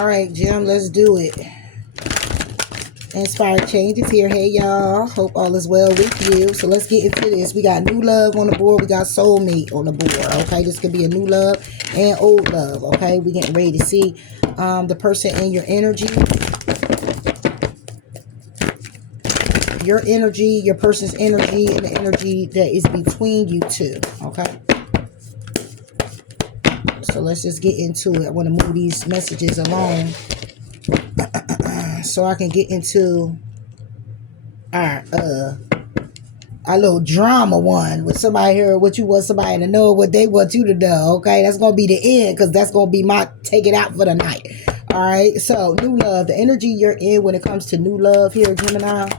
All right, Jim, let's do it. Inspired Change is here. Hey, y'all. Hope all is well with you. So let's get into this. We got new love on the board. We got soulmate on the board. Okay, this could be a new love and old love. Okay, we getting ready to see the person in your energy. Your energy, your person's energy, and the energy that is between you two. Okay. So let's just get into it. I want to move these messages along so I can get into our little drama one with somebody here, what you want somebody to know, what they want you to know. Okay, that's gonna be the end, because that's gonna be my take it out for the night. All right, so new love, the energy you're in when it comes to new love here, Gemini.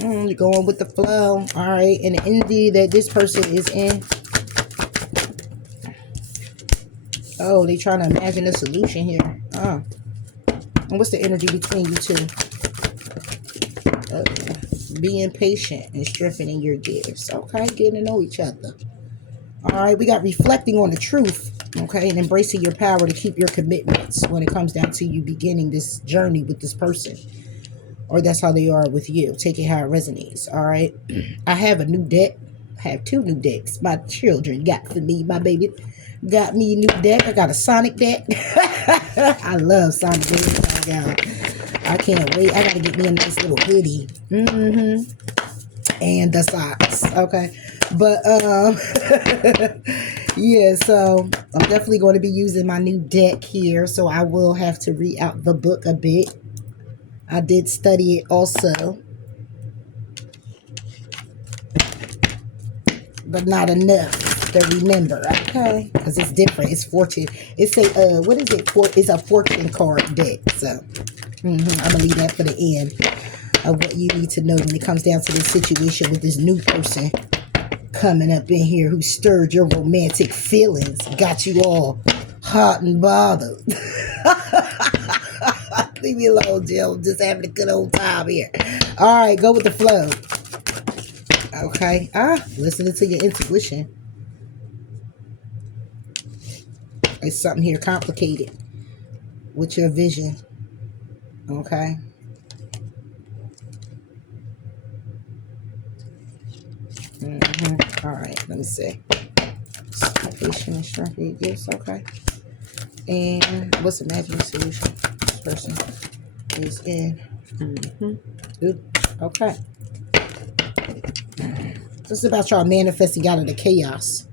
You're going with the flow. All right, and the energy that this person is in. Oh, they trying to imagine a solution here. Oh. And what's the energy between you two? Being patient and strengthening your gifts. Okay, getting to know each other. All right, we got reflecting on the truth. Okay, and embracing your power to keep your commitments when it comes down to you beginning this journey with this person. Or that's how they are with you. Take it how it resonates. All right. I have a new deck. I have two new decks. My children got for me. My baby got me a new deck. I got a Sonic deck. I love Sonic decks. I can't wait. I got to get me a nice little hoodie. And the socks. Okay. But, yeah, so I'm definitely going to be using my new deck here. So I will have to read out the book a bit. I did study it also, but not enough to remember, okay? Because it's different. It's fortune. It's a, what is it? It's a fortune card deck. So, I'm going to leave that for the end of what you need to know when it comes down to this situation with this new person coming up in here who stirred your romantic feelings, got you all hot and bothered. Leave me alone, Jill. I'm just having a good old time here. All right, go with the flow. Okay. Listening to your intuition. It's something here complicated with your vision. Okay. All right, let me see. Patient and strength of your gifts. Okay. And what's the magic solution this person is in? Okay. So it's about y'all manifesting out of the chaos.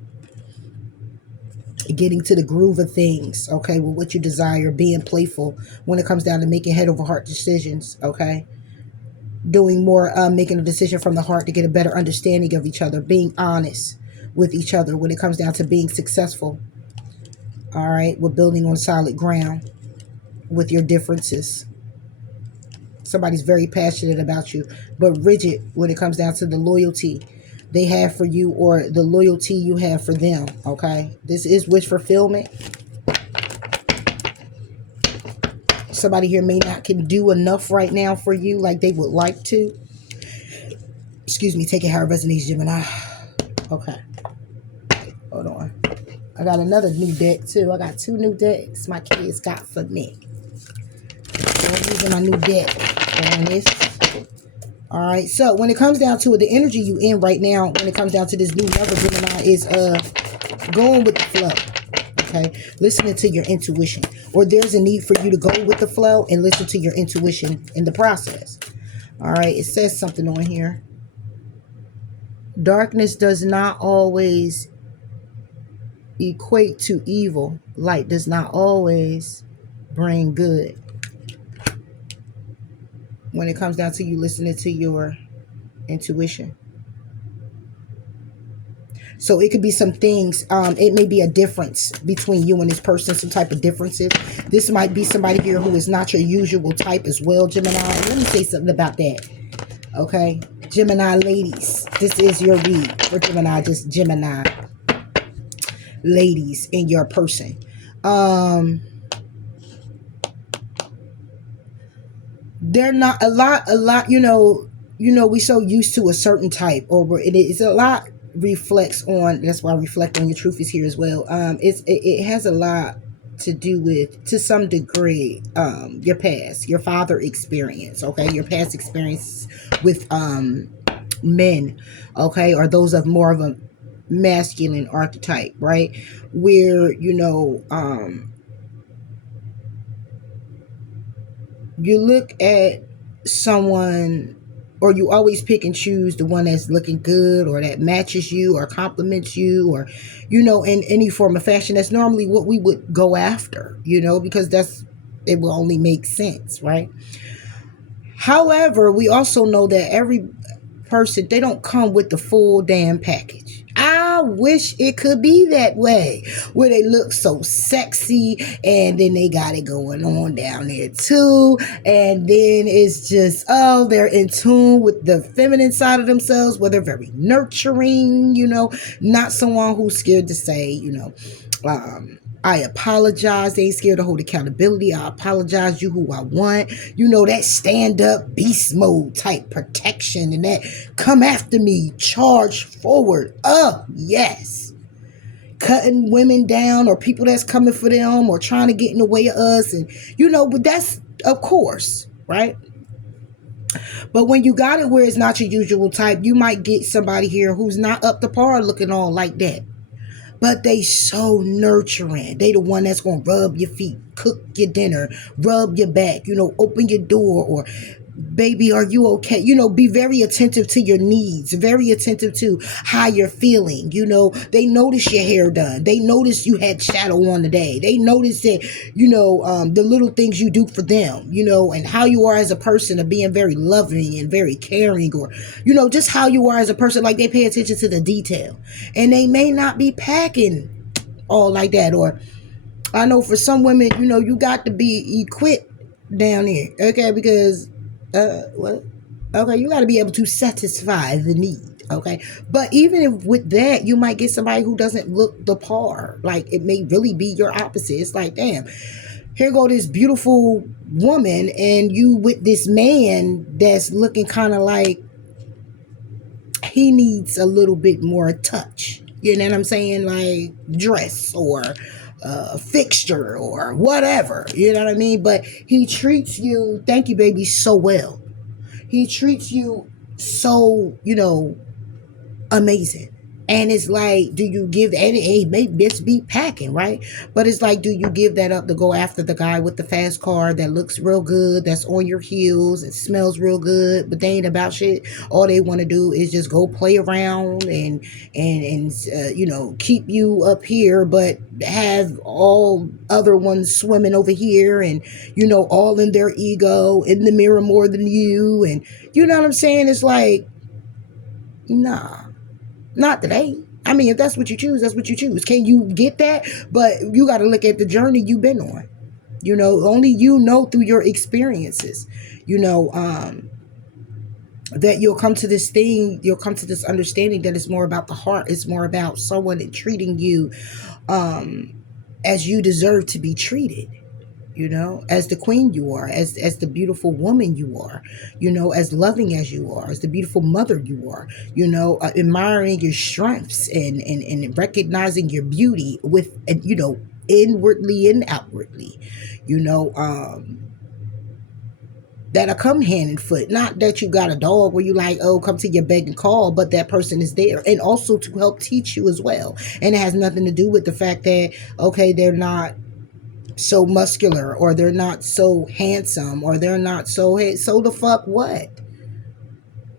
Getting to the groove of things, okay, with what you desire, being playful when it comes down to making head over heart decisions, okay? Doing more, making a decision from the heart to get a better understanding of each other, being honest with each other when it comes down to being successful. All right, we're building on solid ground with your differences. Somebody's very passionate about you, but rigid when it comes down to the loyalty they have for you or the loyalty you have for them, okay? This is wish fulfillment. Somebody here may not can do enough right now for you like they would like to. Excuse me, take it how it resonates, Gemini. Okay. Hold on. I got another new deck, too. I got two new decks my kids got for me. So I'm using my new deck on this. All right. So when it comes down to it, the energy you in right now, when it comes down to this new lover, Gemini, is going with the flow. Okay. Listening to your intuition. Or there's a need for you to go with the flow and listen to your intuition in the process. All right. It says something on here. Darkness does not always equate to evil. Light does not always bring good. When it comes down to you listening to your intuition. So it could be some things, it may be a difference between you and this person, some type of differences. This might be somebody here who is not your usual type as well, Gemini. Let me say something about that. Okay, Gemini ladies, this is your read for Gemini, just Gemini ladies in your person. They're not a lot, you know, we so used to a certain type, or it is a lot reflects on, that's why reflect on your truth is here as well. It has a lot to do with, to some degree, your past, your father experience, okay, your past experience with men, okay, or those of more of a masculine archetype, right? Where, you look at someone, or you always pick and choose the one that's looking good or that matches you or compliments you, or in any form of fashion. That's normally what we would go after, because it will only make sense, right? However, we also know that every person, they don't come with the full damn package. I wish it could be that way, where they look so sexy and then they got it going on down there too, and then it's just, oh, they're in tune with the feminine side of themselves, where they're very nurturing, not someone who's scared to say, I apologize. They ain't scared to hold accountability. I apologize. You who I want. That stand up beast mode type protection, and that come after me, charge forward. Oh, yes. Cutting women down, or people that's coming for them, or trying to get in the way of us. And, but that's, of course, right? But when you got it where it's not your usual type, you might get somebody here who's not up to par looking all like that. But they so nurturing. They the one that's going to rub your feet, cook your dinner, rub your back, open your door, or baby, are you okay? Be very attentive to your needs, very attentive to how you're feeling. They notice your hair done. They notice you had shadow on today. They notice that, the little things you do for them, and how you are as a person, of being very loving and very caring, or, just how you are as a person. Like, they pay attention to the detail, and they may not be packing all like that. Or I know for some women, you got to be equipped down here. Okay. Because what? Okay, you got to be able to satisfy the need. Okay, but even if with that, you might get somebody who doesn't look the par. Like, it may really be your opposite. It's like, damn, here go this beautiful woman, and you with this man that's looking kind of like he needs a little bit more touch. You know what I'm saying? Like dress, or fixture, or whatever. You know what I mean? But he treats you, thank you, baby, so well. He treats you so, amazing. And it's like, do you give, and it may just be packing, right? But it's like, do you give that up to go after the guy with the fast car that looks real good, that's on your heels, it smells real good, but they ain't about shit? All they want to do is just go play around and keep you up here, but have all other ones swimming over here, and, all in their ego, in the mirror more than you. And you know what I'm saying? It's like, nah. Not today. I mean, if that's what you choose, that's what you choose. Can you get that? But you got to look at the journey you've been on. Only through your experiences, that you'll come to this thing, you'll come to this understanding that it's more about the heart. It's more about someone treating you as you deserve to be treated. As the queen you are, as the beautiful woman you are, as loving as you are, as the beautiful mother you are, admiring your strengths, and recognizing your beauty with, inwardly and outwardly, that'll come hand and foot. Not that you got a dog where you like, oh, come to your beck and call, but that person is there, and also to help teach you as well. And it has nothing to do with the fact that, okay, they're not so muscular, or they're not so handsome, or they're not so the fuck what?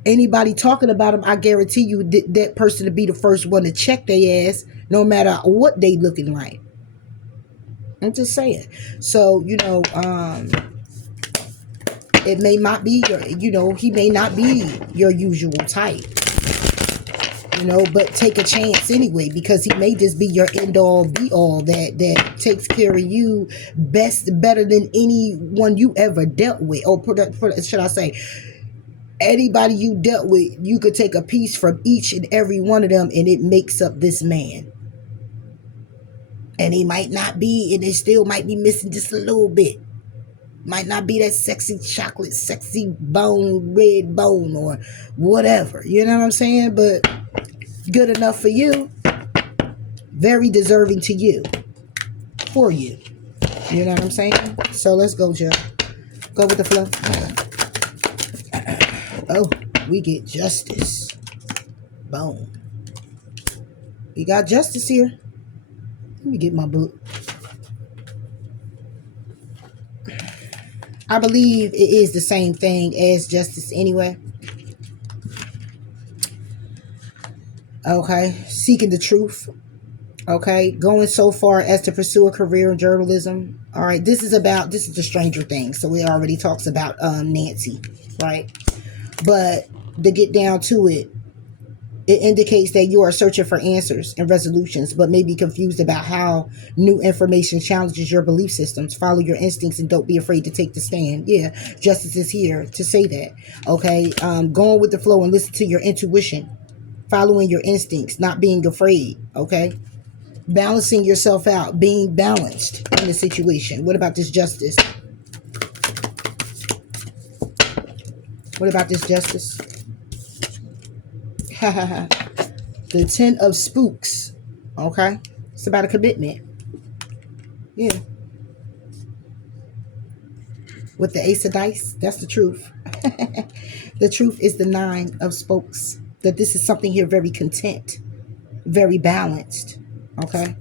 Anybody talking about them, I guarantee you that person to be the first one to check their ass, no matter what they looking like. I'm just saying. So, it may not be your, he may not be your usual type. But take a chance anyway, because he may just be your end all be all that takes care of you better than anyone you ever dealt with, or should I say, anybody you dealt with. You could take a piece from each and every one of them, and it makes up this man. And he might not be, and it still might be missing just a little bit. Might not be that sexy chocolate, sexy bone, red bone, or whatever. You know what I'm saying? But good enough for you. Very deserving to you. For you. You know what I'm saying? So let's go, Joe. Go with the flow. Oh, we get justice. Boom. We got justice here. Let me get my book. I believe it is the same thing as justice anyway. Okay. Seeking the truth. Okay. Going so far as to pursue a career in journalism. All right. This is the Stranger Things. So it already talks about Nancy. Right. But to get down to it, it indicates that you are searching for answers and resolutions, but may be confused about how new information challenges your belief systems. Follow your instincts and don't be afraid to take the stand. Yeah, justice is here to say that. Okay, going with the flow and listen to your intuition. Following your instincts, not being afraid. Okay, balancing yourself out, being balanced in the situation. What about this justice? What about this justice? The 10 of spooks. Okay. It's about a commitment. Yeah. With the ace of dice, that's the truth. The truth is the 9 of spokes. That this is something here very content. Very balanced. Okay.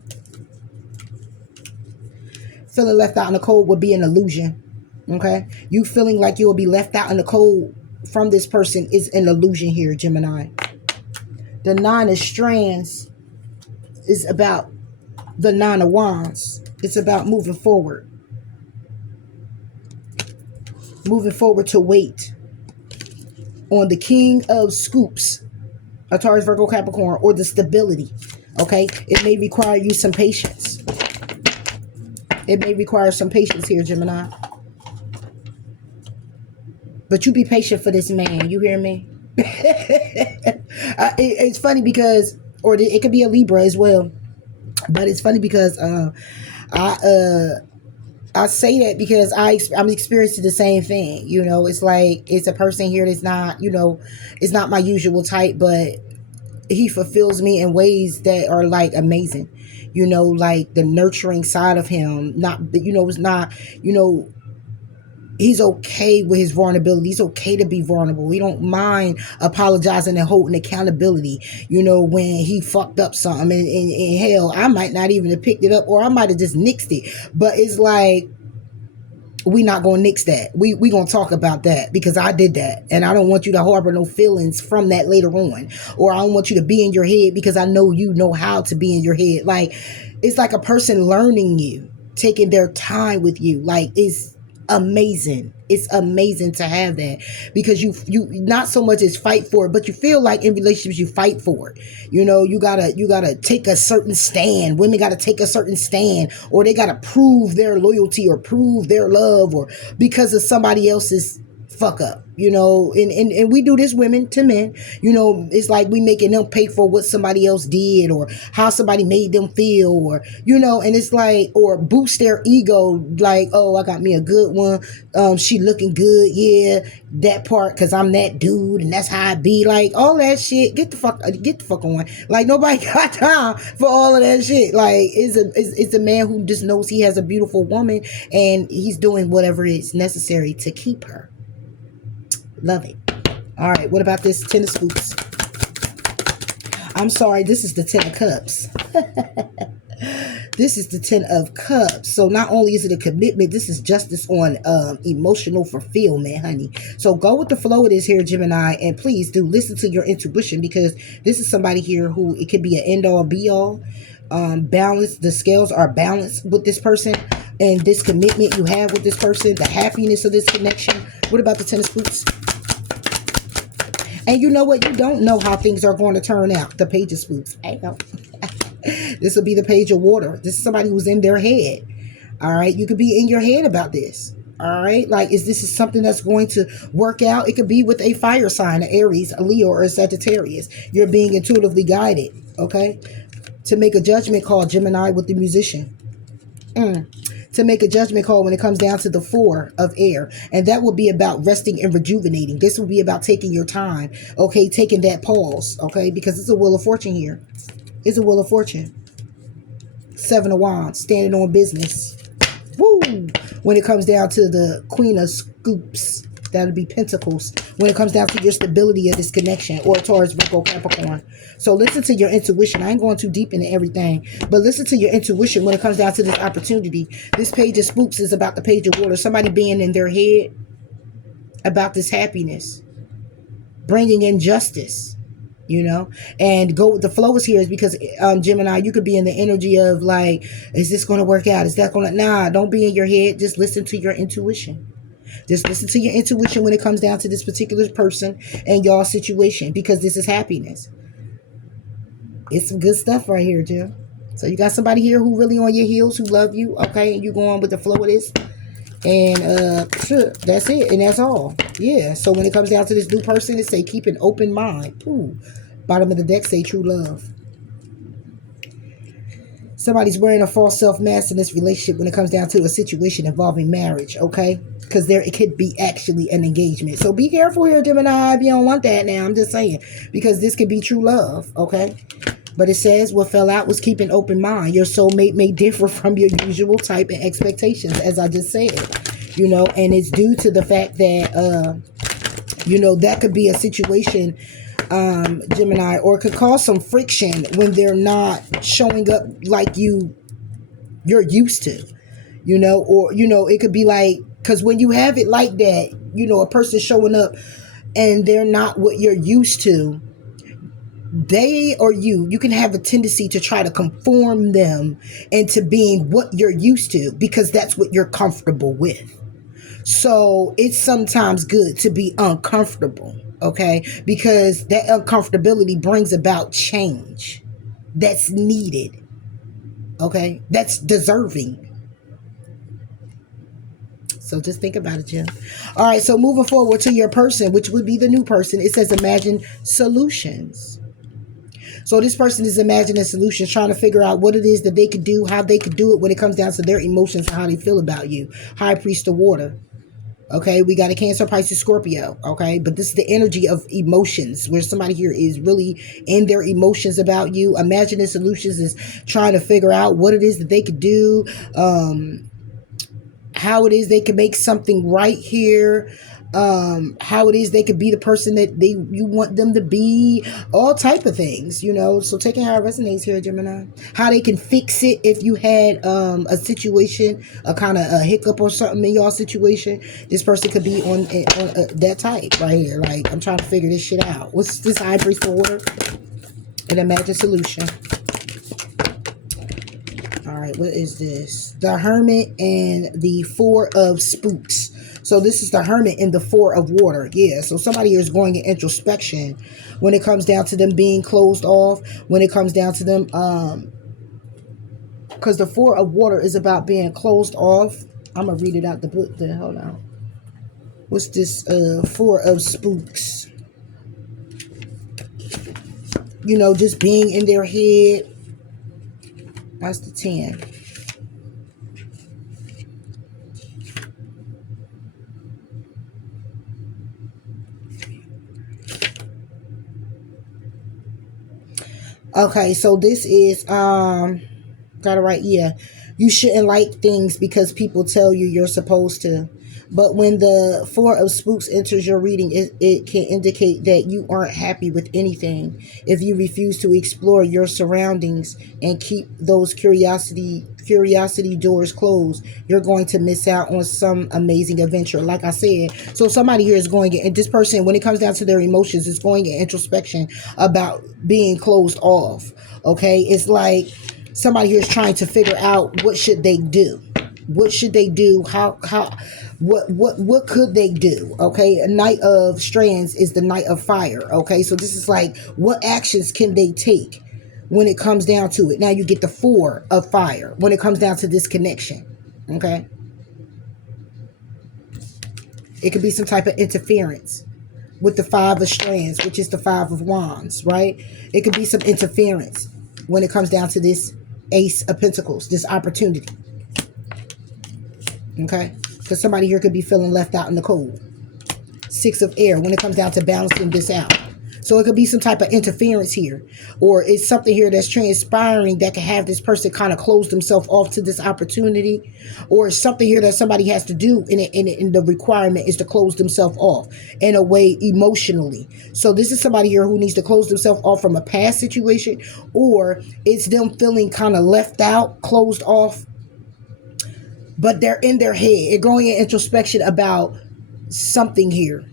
Feeling left out in the cold would be an illusion. Okay. You feeling like you will be left out in the cold from this person is an illusion here, Gemini. The 9 of strands is about the 9 of wands. It's about moving forward. Moving forward to wait on the king of scoops, a Taurus, Virgo, Capricorn, or the stability. Okay? It may require you some patience. It may require some patience here, Gemini. But you be patient for this man. You hear me? It's funny because, or it could be a Libra as well. But it's funny because I say that because I'm experiencing the same thing. You know, it's like it's a person here that's not, you know, it's not my usual type, but he fulfills me in ways that are like amazing. You know, like the nurturing side of him. Not, you know, it's not, you know. He's okay with his vulnerability. He's okay to be vulnerable. He don't mind apologizing and holding accountability. You know, when he fucked up something. And hell, I might not even have picked it up, or I might have just nixed it. But it's like, we not going to nix that. We going to talk about that because I did that. And I don't want you to harbor no feelings from that later on. Or I don't want you to be in your head because I know you know how to be in your head. Like, it's like a person learning you, taking their time with you. Like, it's amazing. It's amazing to have that because you not so much as fight for it, but you feel like in relationships you fight for it. You know, you gotta take a certain stand. Women gotta take a certain stand, or they gotta prove their loyalty or prove their love, or because of somebody else's fuck up, you know, and we do this, women to men, you know. It's like we making them pay for what somebody else did or how somebody made them feel, or, you know, and it's like, or boost their ego, like, oh, I got me a good one, she looking good, yeah, that part, because I'm that dude and that's how I be, like all that shit. Get the fuck on. Like, nobody got time for all of that shit. Like, it's a man who just knows he has a beautiful woman and he's doing whatever is necessary to keep her. Love it. All right, what about this 10 of spooks? I'm sorry, this is the 10 of cups. This is the 10 of cups. So not only is it a commitment, this is justice on emotional fulfillment, honey. So go with the flow of this here, Gemini, and please do listen to your intuition, because this is somebody here who, it could be an end all be all. Balance, the scales are balanced with this person, and this commitment you have with this person, the happiness of this connection. What about the 10 of spooks? And you know what? You don't know how things are going to turn out. The page of spooks. This will be the page of water. This is somebody who's in their head. All right. You could be in your head about this. All right. Like, is this something that's going to work out? It could be with a fire sign, an Aries, a Leo, or a Sagittarius. You're being intuitively guided. Okay. To make a judgment call, Gemini, with the musician. To make a judgment call when it comes down to the 4 of air. And that will be about resting and rejuvenating. This will be about taking your time. Okay, taking that pause. Okay, because it's a wheel of fortune here. It's a wheel of fortune. 7 of wands, standing on business. Woo! When it comes down to the Queen of Scoops, that'll be Pentacles. When it comes down to your stability of this connection, or Taurus, Virgo, Capricorn. So listen to your intuition. I ain't going too deep into everything, but listen to your intuition when it comes down to this opportunity. This Page of Spooks is about the Page of Water. Somebody being in their head about this happiness, bringing in justice, you know, and go with the flow is here is because Gemini, you could be in the energy of like, is this going to work out? Is that going to, nah, don't be in your head. Just listen to your intuition. Just listen to your intuition when it comes down to this particular person and y'all situation, because this is happiness. It's some good stuff right here, Jim. So you got somebody here who really on your heels, who love you, okay, and you go on with the flow of this. And sure, that's it, and that's all. Yeah, so when it comes down to this new person, it say keep an open mind. Ooh. Bottom of the deck say true love. Somebody's wearing a false self-mask in this relationship when it comes down to a situation involving marriage, okay? Because there it could be actually an engagement. So be careful here, Gemini, if you don't want that now. I'm just saying. Because this could be true love, okay? But it says what fell out was keep an open mind. Your soulmate may differ from your usual type and expectations, as I just said. You know, and it's due to the fact that, you know, that could be a situation, Gemini, or it could cause some friction when they're not showing up like you're used to, you know, or, you know, it could be like, because when you have it like that, you know, a person showing up and they're not what you're used to, they or you can have a tendency to try to conform them into being what you're used to because that's what you're comfortable with. So it's sometimes good to be uncomfortable, okay? Because that uncomfortability brings about change that's needed, okay? That's deserving. So just think about it, Jim. All right, so moving forward to your person, which would be the new person, it says imagine solutions. So this person is imagining solutions, trying to figure out what it is that they could do, how they could do it when it comes down to their emotions and how they feel about you. High Priest of Water. Okay, we got a Cancer, Pisces, Scorpio. Okay, but this is the energy of emotions, where somebody here is really in their emotions about you. Imagining solutions is trying to figure out what it is that they could do, how it is they can make something right here, how it is they could be the person that you want them to be, all type of things, you know. So taking how it resonates here, Gemini. How they can fix it if you had a situation, a kind of a hiccup or something in your situation. This person could be on that type right here. Like, I'm trying to figure this shit out. What's this High Priest of Water? An imagined solution. All right, what is this? The Hermit and the Four of Spooks. So this is the Hermit and the Four of Water. Yeah, so somebody is going in introspection when it comes down to them being closed off, when it comes down to them, because the Four of Water is about being closed off. I'm going to read it out the book there. Hold on. What's this Four of Spooks? You know, just being in their head. That's the 10. Okay, so this is gotta write, yeah. You shouldn't like things because people tell you you're supposed to. But when the Four of Spooks enters your reading, it can indicate that you aren't happy with anything. If you refuse to explore your surroundings and keep those curiosity doors closed, you're going to miss out on some amazing adventure. Like I said, so somebody here is going in, and this person, when it comes down to their emotions, is going in introspection about being closed off. Okay, it's like somebody here is trying to figure out what should they do. What should they do? What could they do? Okay, a Knight of Strands is the Knight of Fire. Okay, so this is like, what actions can they take when it comes down to it? Now you get the Four of Fire when it comes down to this connection. Okay, it could be some type of interference with the Five of Strands, which is the Five of Wands, right? It could be some interference when it comes down to this Ace of Pentacles, this opportunity. Okay, because somebody here could be feeling left out in the cold. Six of Air when it comes down to balancing this out. So it could be some type of interference here, or it's something here that's transpiring that can have this person kind of close themselves off to this opportunity, or it's something here that somebody has to do, and the requirement is to close themselves off in a way emotionally. So this is somebody here who needs to close themselves off from a past situation, or it's them feeling kind of left out, closed off, but they're in their head. They're going in introspection about something here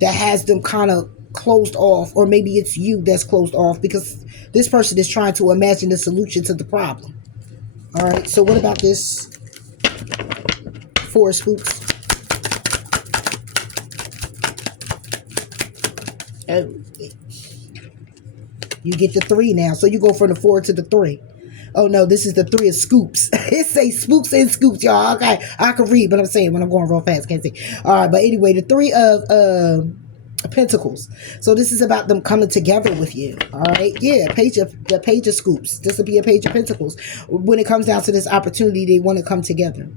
that has them kind of closed off, or maybe it's you that's closed off because this person is trying to imagine the solution to the problem. All right, so what about this Four of Spooks? Oh, you get the 3 now, so you go from the 4 to the 3. Oh no, this is the 3 of Scoops. It says spooks and scoops, y'all. Okay, I can read, but I'm saying when I'm going real fast, can't see. All right, but anyway, the 3 of Pentacles. So this is about them coming together with you. All right, yeah, the Page of Scoops. This will be a Page of Pentacles. When it comes down to this opportunity, they want to come together,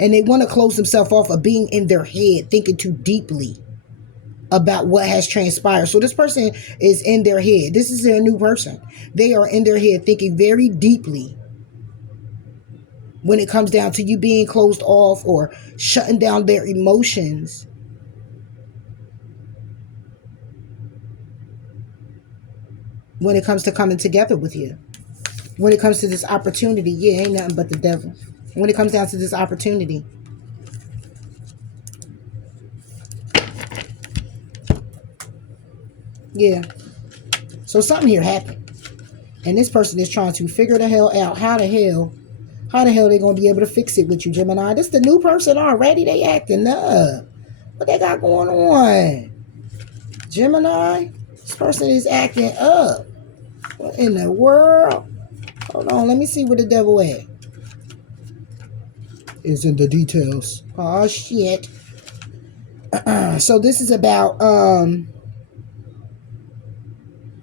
and they want to close themselves off of being in their head, thinking too deeply about what has transpired. So this person is in their head. This is their new person. They are in their head thinking very deeply when it comes down to you being closed off or shutting down their emotions. When it comes to coming together with you. When it comes to this opportunity, yeah, ain't nothing but the devil. When it comes down to this opportunity. Yeah. So something here happened. And this person is trying to figure the hell out how the hell they going to be able to fix it with you, Gemini. This the new person already. They acting up. What they got going on? Gemini, this person is acting up. What in the world? Hold on, let me see where the devil at. It's in the details. Oh, shit. So this is about,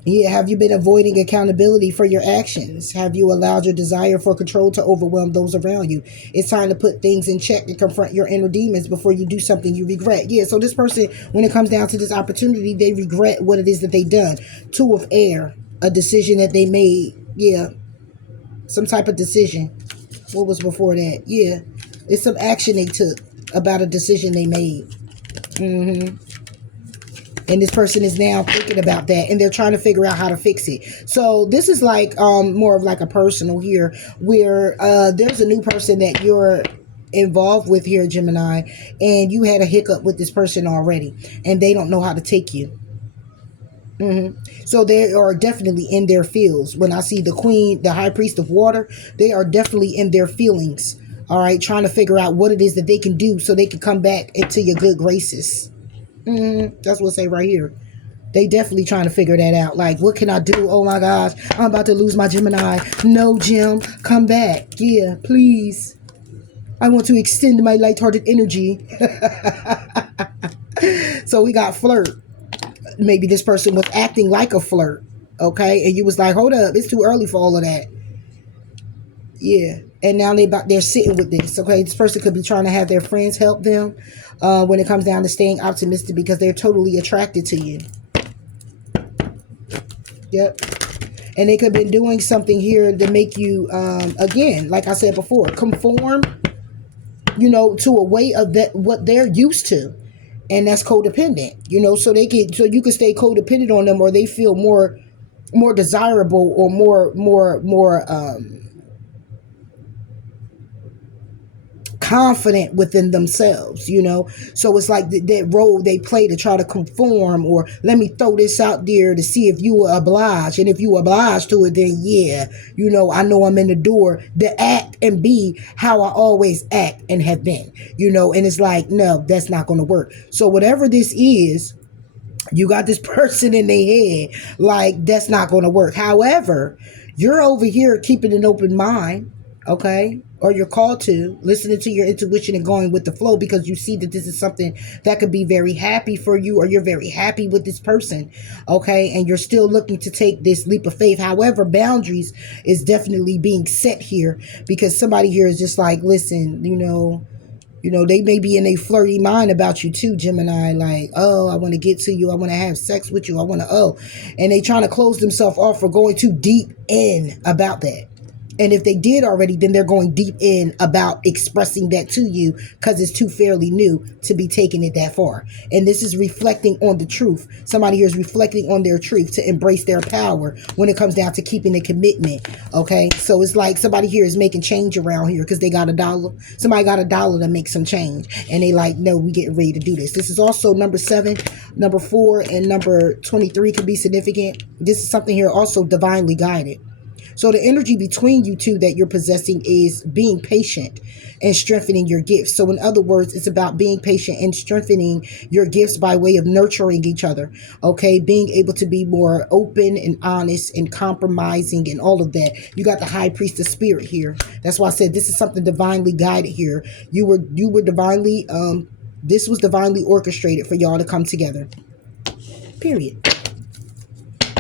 yeah, have you been avoiding accountability for your actions? Have you allowed your desire for control to overwhelm those around you? It's time to put things in check and confront your inner demons before you do something you regret. Yeah, so this person, when it comes down to this opportunity, they regret what it is that they done. 2 of Air, a decision that they made. Yeah, some type of decision. What was before that? Yeah, it's some action they took about a decision they made. And this person is now thinking about that, and they're trying to figure out how to fix it. So this is like more of like a personal here, where there's a new person that you're involved with here, Gemini, and you had a hiccup with this person already, and they don't know how to take you. So they are definitely in their feels. When I see the Queen, the High Priest of Water, they are definitely in their feelings. All right, trying to figure out what it is that they can do so they can come back into your good graces. That's what I say right here. They definitely trying to figure that out. Like, what can I do? Oh my gosh, I'm about to lose my Gemini. No, Jim, come back. Yeah, please. I want to extend my lighthearted energy. So we got flirt. Maybe this person was acting like a flirt. Okay, and you was like, hold up, it's too early for all of that. Yeah, and now they're sitting with this. Okay, this person could be trying to have their friends help them when it comes down to staying optimistic because they're totally attracted to you. Yep. And they could have been doing something here to make you, again, like I said before, conform, to a way of that what they're used to, and that's codependent. So you can stay codependent on them, or they feel more desirable, or more confident within themselves, so it's like that role they play to try to conform, or let me throw this out there to see if you will oblige, and if you oblige to it, then yeah, I know I'm in the door to act and be how I always act and have been, and it's like, no, that's not going to work. So whatever this is, you got this person in their head, like, that's not going to work. However, you're over here keeping an open mind, okay? Or you're called to listening to your intuition and going with the flow, because you see that this is something that could be very happy for you, or you're very happy with this person, okay? And you're still looking to take this leap of faith. However, boundaries is definitely being set here, because somebody here is just like, listen, You know, they may be in a flirty mind about you too, Gemini. Like, oh, I want to get to you. I want to have sex with you. I want to, oh. And they trying to close themselves off for going too deep in about that. And if they did already, then they're going deep in about expressing that to you because it's too fairly new to be taking it that far. And this is reflecting on the truth. Somebody here is reflecting on their truth to embrace their power when it comes down to keeping a commitment. Okay, so it's like somebody here is making change around here because they got $1. Somebody got $1 to make some change. And they like, no, we getting ready to do this. This is also number 7, number 4, and number 23 could be significant. This is something here also divinely guided. So the energy between you two that you're possessing is being patient and strengthening your gifts. So in other words, it's about being patient and strengthening your gifts by way of nurturing each other. Okay, being able to be more open and honest and compromising and all of that. You got the high priestess spirit here. That's why I said this is something divinely guided here. You were divinely this was divinely orchestrated for y'all to come together. Period.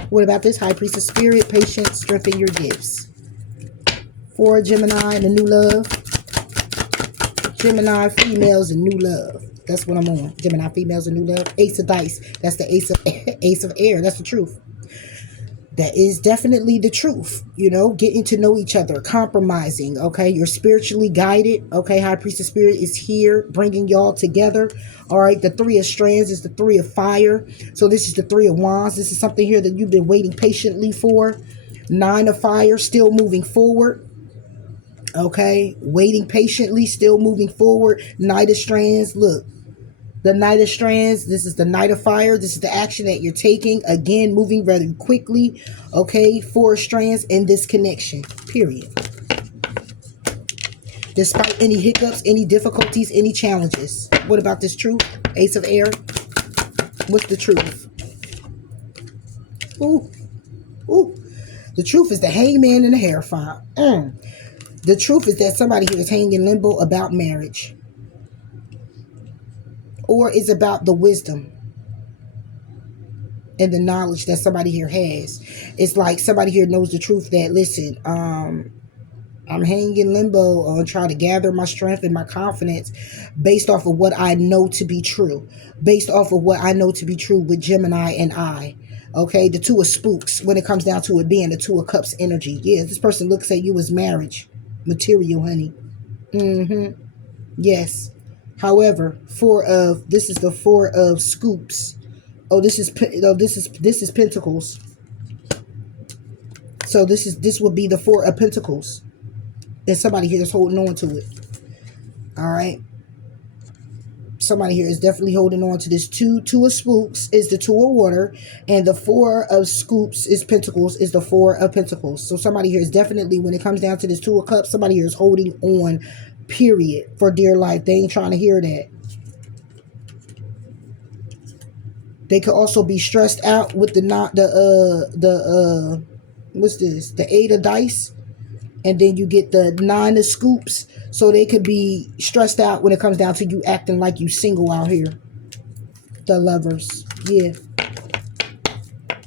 What about this? High priestess spirit, patience, strengthen your gifts. For Gemini and the new love. Gemini females and new love. That's what I'm on. Gemini females and new love. Ace of dice. That's the ace of air. That's the truth. That is definitely the truth. You know, getting to know each other, compromising. Okay, you're spiritually guided. Okay, high priestess spirit is here, bringing y'all together. All right, the 3 of strands is the 3 of fire. So this is the 3 of wands. This is something here that you've been waiting patiently for. 9 of fire, still moving forward. Okay, waiting patiently, still moving forward. Knight of strands, look. The Knight of Strands, this is the Knight of Fire. This is the action that you're taking. Again, moving very quickly. Okay, 4 strands in this connection. Period. Despite any hiccups, any difficulties, any challenges. What about this truth? Ace of Air. What's the truth? Ooh. Ooh. The truth is the Hangman and the Hierophant. The truth is that somebody here is hanging in limbo about marriage. Or it's about the wisdom and the knowledge that somebody here has. It's like somebody here knows the truth that, listen, I'm hanging in limbo on trying to gather my strength and my confidence based off of what I know to be true. Based off of what I know to be true with Gemini and I. Okay, the 2 of spooks when it comes down to it being the 2 of cups energy. Yeah, this person looks at you as marriage material, honey. Yes. However, this is the 4 of scoops. Oh, this is pentacles. So this would be the 4 of pentacles. And somebody here is holding on to it. All right. Somebody here is definitely holding on to this. 2 of spooks is the 2 of water, and the 4 of scoops is pentacles is the 4 of pentacles. So somebody here is definitely, when it comes down to this 2 of cups, somebody here is holding on. Period. For dear life. They ain't trying to hear that. They could also be stressed out with what's this? The 8 of dice. And then you get the 9 of scoops. So they could be stressed out when it comes down to you acting like you single out here. The lovers. Yeah.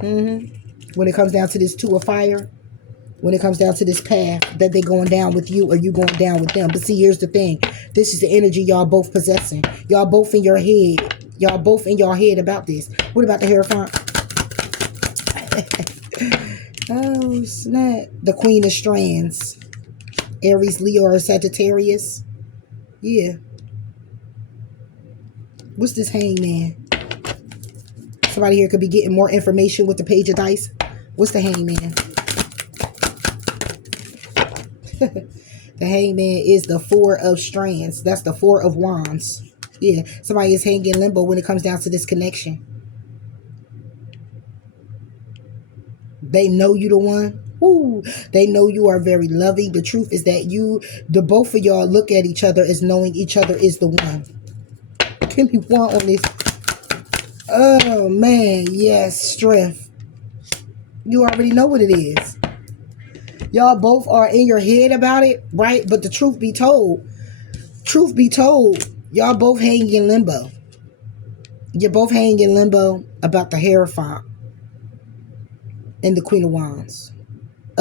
When it comes down to this 2 of fire. When it comes down to this path that they going down with you or you going down with them. But see, here's the thing. This is the energy y'all both possessing. Y'all both in your head. Y'all both in your head about this. What about the Hierophant? Oh, snap. The Queen of Strands. Aries, Leo, or Sagittarius. Yeah. What's this Hangman? Somebody here could be getting more information with the Page of Dice. What's the Hangman? The Hangman is the 4 of strands. That's the 4 of wands. Yeah, somebody is hanging in limbo when it comes down to this connection. They know you the one. Ooh, they know you are very loving. The truth is that the both of y'all look at each other as knowing each other is the one. Give me one on this. Oh, man. Yes, strength. You already know what it is. Y'all both are in your head about it, right? But the truth be told, y'all both hang in limbo. You're both hanging in limbo about the Hierophant and the Queen of Wands.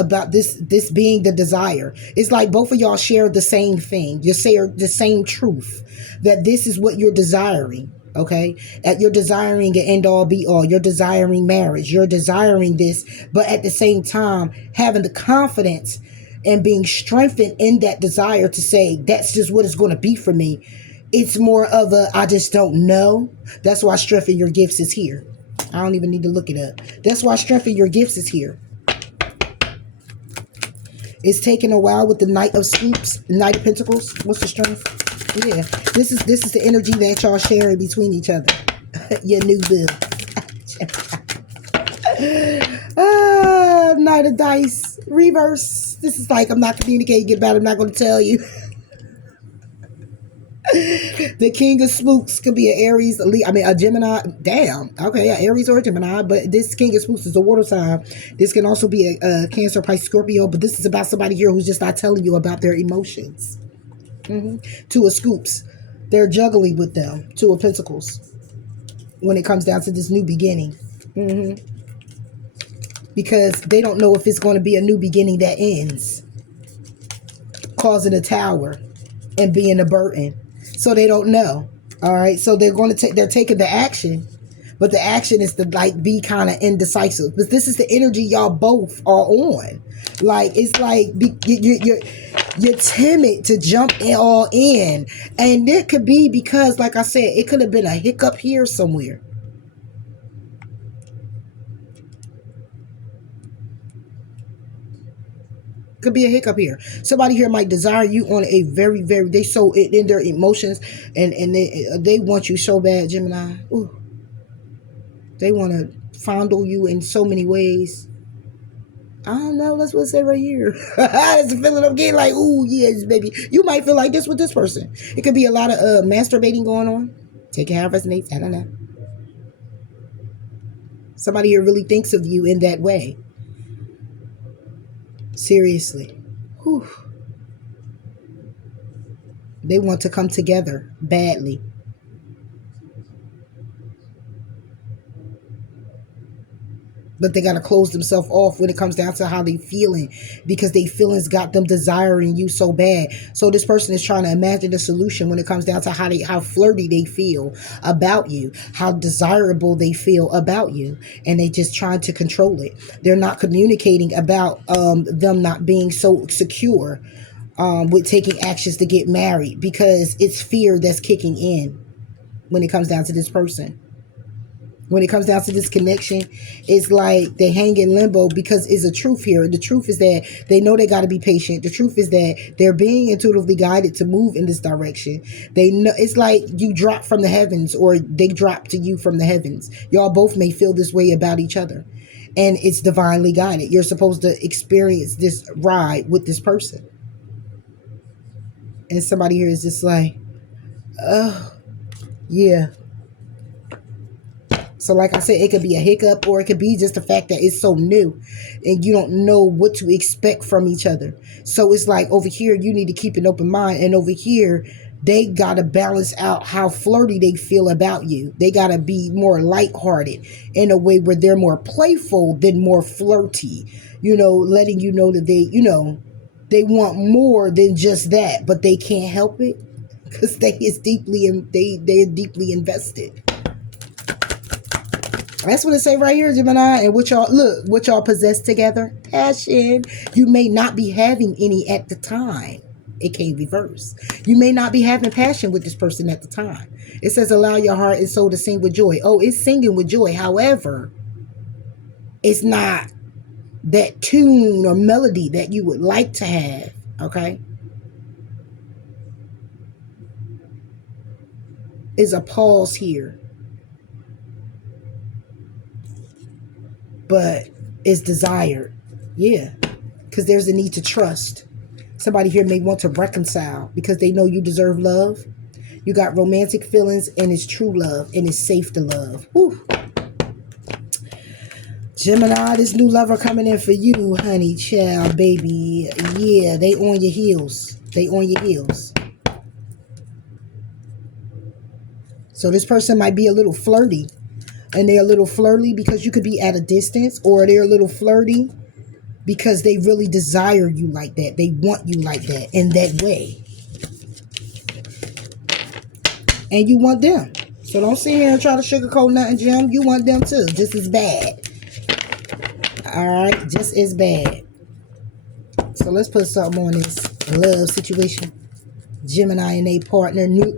about this being the desire. It's like both of y'all share the same thing. You share the same truth, that this is what you're desiring. Okay, that you're desiring an end all be all. You're desiring marriage. You're desiring this, but at the same time having the confidence and being strengthened in that desire to say that's just what it's going to be for me. It's more of a I just don't know. That's why strength in your gifts is here. I don't even need to look it up. That's why strength in your gifts is here. It's taking a while with the Knight of Scoops, Knight of Pentacles. What's the strength? Yeah, this is the energy that y'all sharing between each other. Your new boo. Knight of Dice, reverse. This is like, I'm not communicating about it. I'm not going to tell you. The King of Spooks could be an Aries, a Gemini. Damn. Okay, yeah, Aries or Gemini. But this King of Spooks is a water sign. This can also be a Cancer, Pisces, Scorpio. But this is about somebody here who's just not telling you about their emotions. Two of Scoops. They're juggling with them. Two of Pentacles. When it comes down to this new beginning. Because they don't know if it's going to be a new beginning that ends. Causing a tower and being a burden. So they don't know. All right. So they're going to take, they're taking the action, but the action is to like be kind of indecisive. But this is the energy y'all both are on. Like, it's like you're timid to jump all in. And it could be because, like I said, it could have been a hiccup here somewhere. Could be a hiccup here. Somebody here might desire you on a very, very, they so in their emotions, and they want you so bad, Gemini. Ooh. They want to fondle you in so many ways. I don't know. That's what I say right here. That's the feeling I'm getting, like, ooh, yes, baby. You might feel like this with this person. It could be a lot of masturbating going on. Take it how it resonates. I don't know. Somebody here really thinks of you in that way. Seriously. Whew. They want to come together badly. But they got to close themselves off when it comes down to how they feeling, because they feelings got them desiring you so bad. So this person is trying to imagine the solution when it comes down to how flirty they feel about you, how desirable they feel about you, and they just trying to control it. They're not communicating about them not being so secure with taking actions to get married, because it's fear that's kicking in when it comes down to this person. When it comes down to this connection, it's like they hang in limbo, because it's a truth here. The truth is that they know they got to be patient. The truth is that they're being intuitively guided to move in this direction. They know it's like you drop from the heavens, or they drop to you from the heavens. Y'all both may feel this way about each other, and it's divinely guided. You're supposed to experience this ride with this person. And somebody here is just like, oh, yeah. So like I said, it could be a hiccup, or it could be just the fact that it's so new and you don't know what to expect from each other. So it's like over here, you need to keep an open mind. And over here, they got to balance out how flirty they feel about you. They got to be more lighthearted in a way where they're more playful than more flirty, letting you know that they want more than just that, but they can't help it because they're deeply invested. That's what it say right here, Gemini. And what y'all possess together? Passion. You may not be having any at the time. It came reverse. You may not be having passion with this person at the time. It says allow your heart and soul to sing with joy. Oh, it's singing with joy. However, it's not that tune or melody that you would like to have. Okay? Is a pause here. But it's desired. Yeah. Because there's a need to trust. Somebody here may want to reconcile because they know you deserve love. You got romantic feelings, and it's true love, and it's safe to love. Whew. Gemini, this new lover coming in for you, honey, child, baby. Yeah, they on your heels. They on your heels. So this person might be a little flirty. And they're a little flirty because you could be at a distance, or they're a little flirty because they really desire you like that. They want you like that, in that way. And you want them. So don't sit here and try to sugarcoat nothing, Jim. You want them too. Just as bad. Alright? Just as bad. So let's put something on this love situation. Gemini and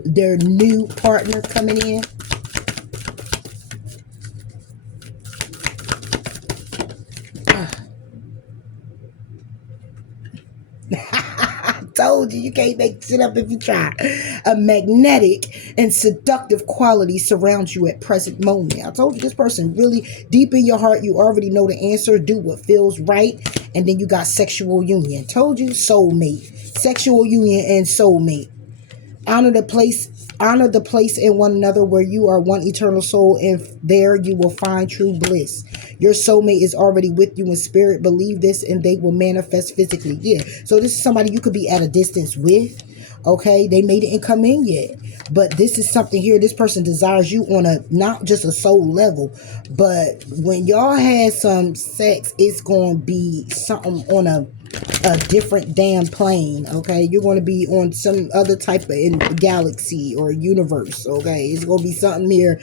their new partner coming in. Told you, you can't make shit up if you try. A magnetic and seductive quality surrounds you at present moment. I told you, this person really deep in your heart, you already know the answer. Do what feels right. And then you got sexual union. Told you, soulmate. Sexual union and soulmate. Honor the place in one another where you are one eternal soul, and there you will find true bliss. Your soulmate is already with you in spirit. Believe this and they will manifest physically. Yeah. So this is somebody you could be at a distance with. Okay. They may didn't come in yet, but this is something here. This person desires you on a, not just a soul level, but when y'all had some sex, it's going to be something on a different damn plane. Okay, you're going to be on some other type of galaxy or universe. Okay, it's going to be something here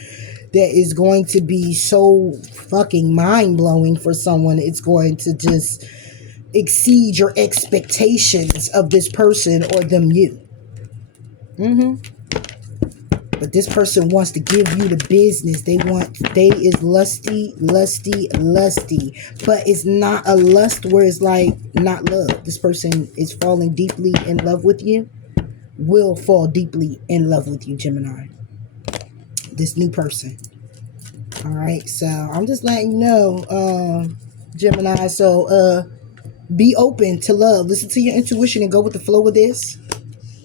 that is going to be so fucking mind-blowing for someone. It's going to just exceed your expectations of this person or them you. But this person wants to give you the business. They is lusty. But it's not a lust where it's like not love. This person is falling deeply in love with you. Will fall deeply in love with you, Gemini. This new person. Alright, so I'm just letting you know, Gemini. So be open to love. Listen to your intuition and go with the flow of this.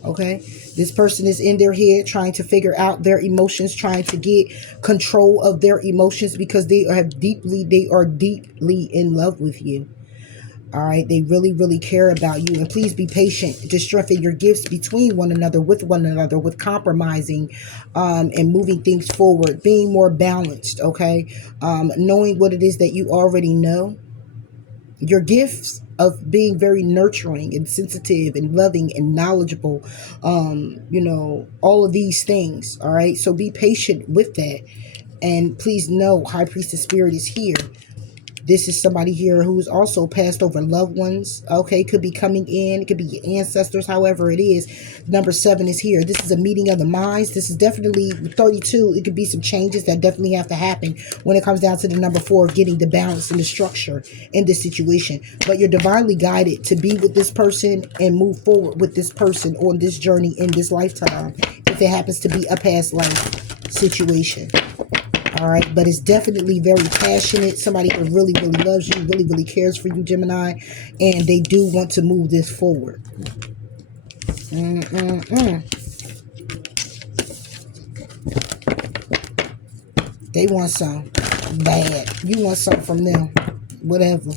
Okay, this person is in their head trying to figure out their emotions, trying to get control of their emotions because they are deeply in love with you. All right, they really, really care about you. And please be patient to strengthen your gifts between one another, with compromising and moving things forward, being more balanced. Okay, knowing what it is that you already know. Your gifts of being very nurturing and sensitive and loving and knowledgeable, you know, all of these things. All right. So be patient with that. And please know, High Priestess Spirit is here. This is somebody here who's also passed over loved ones. Okay, could be coming in. It could be your ancestors, however it is. Number 7 is here. This is a meeting of the minds. This is definitely 32. It could be some changes that definitely have to happen when it comes down to the number 4 of getting the balance and the structure in this situation. But you're divinely guided to be with this person and move forward with this person on this journey in this lifetime, if it happens to be a past life situation. All right, but it's definitely very passionate. Somebody who really, really loves you, really, really cares for you, Gemini, and they do want to move this forward. They want some bad. You want something from them, whatever.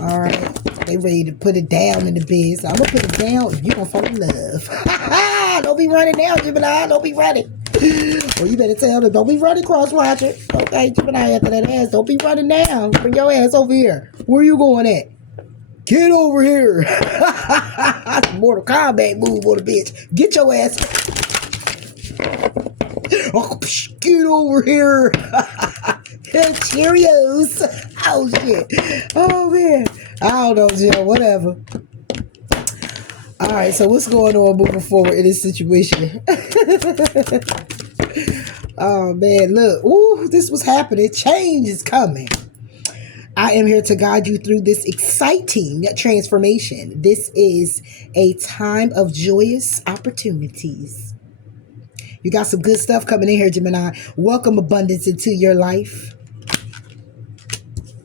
All right, they ready to put it down in the biz. I'm gonna put it down if you gonna fall in love. Don't be running now, Gemini. Don't be running. Well, you better tell them, don't be running cross-watcher. Okay, Gemini, after that ass, don't be running now. Bring your ass over here. Where you going at? Get over here. Mortal Kombat move on the bitch. Get your ass. Oh, get over here. Cheerios. Oh, shit. Oh, man. I don't know, Jill. Whatever. All right, so what's going on moving forward in this situation? Oh, man, look. Ooh, this was happening. Change is coming. I am here to guide you through this exciting transformation. This is a time of joyous opportunities. You got some good stuff coming in here, Gemini. Welcome abundance into your life.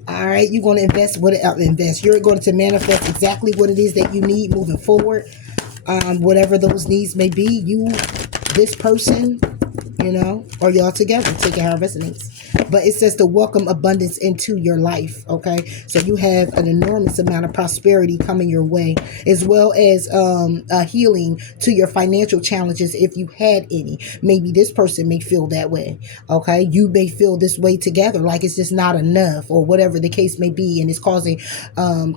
All right, you're going to invest. You're going to manifest exactly what it is that you need moving forward. Whatever those needs may be, you, this person, you know, or y'all together. Take it how it resonates. But it says to welcome abundance into your life. Okay, so you have an enormous amount of prosperity coming your way, as well as a healing to your financial challenges if you had any. Maybe this person may feel that way. Okay, you may feel this way together, like it's just not enough, or whatever the case may be, and it's causing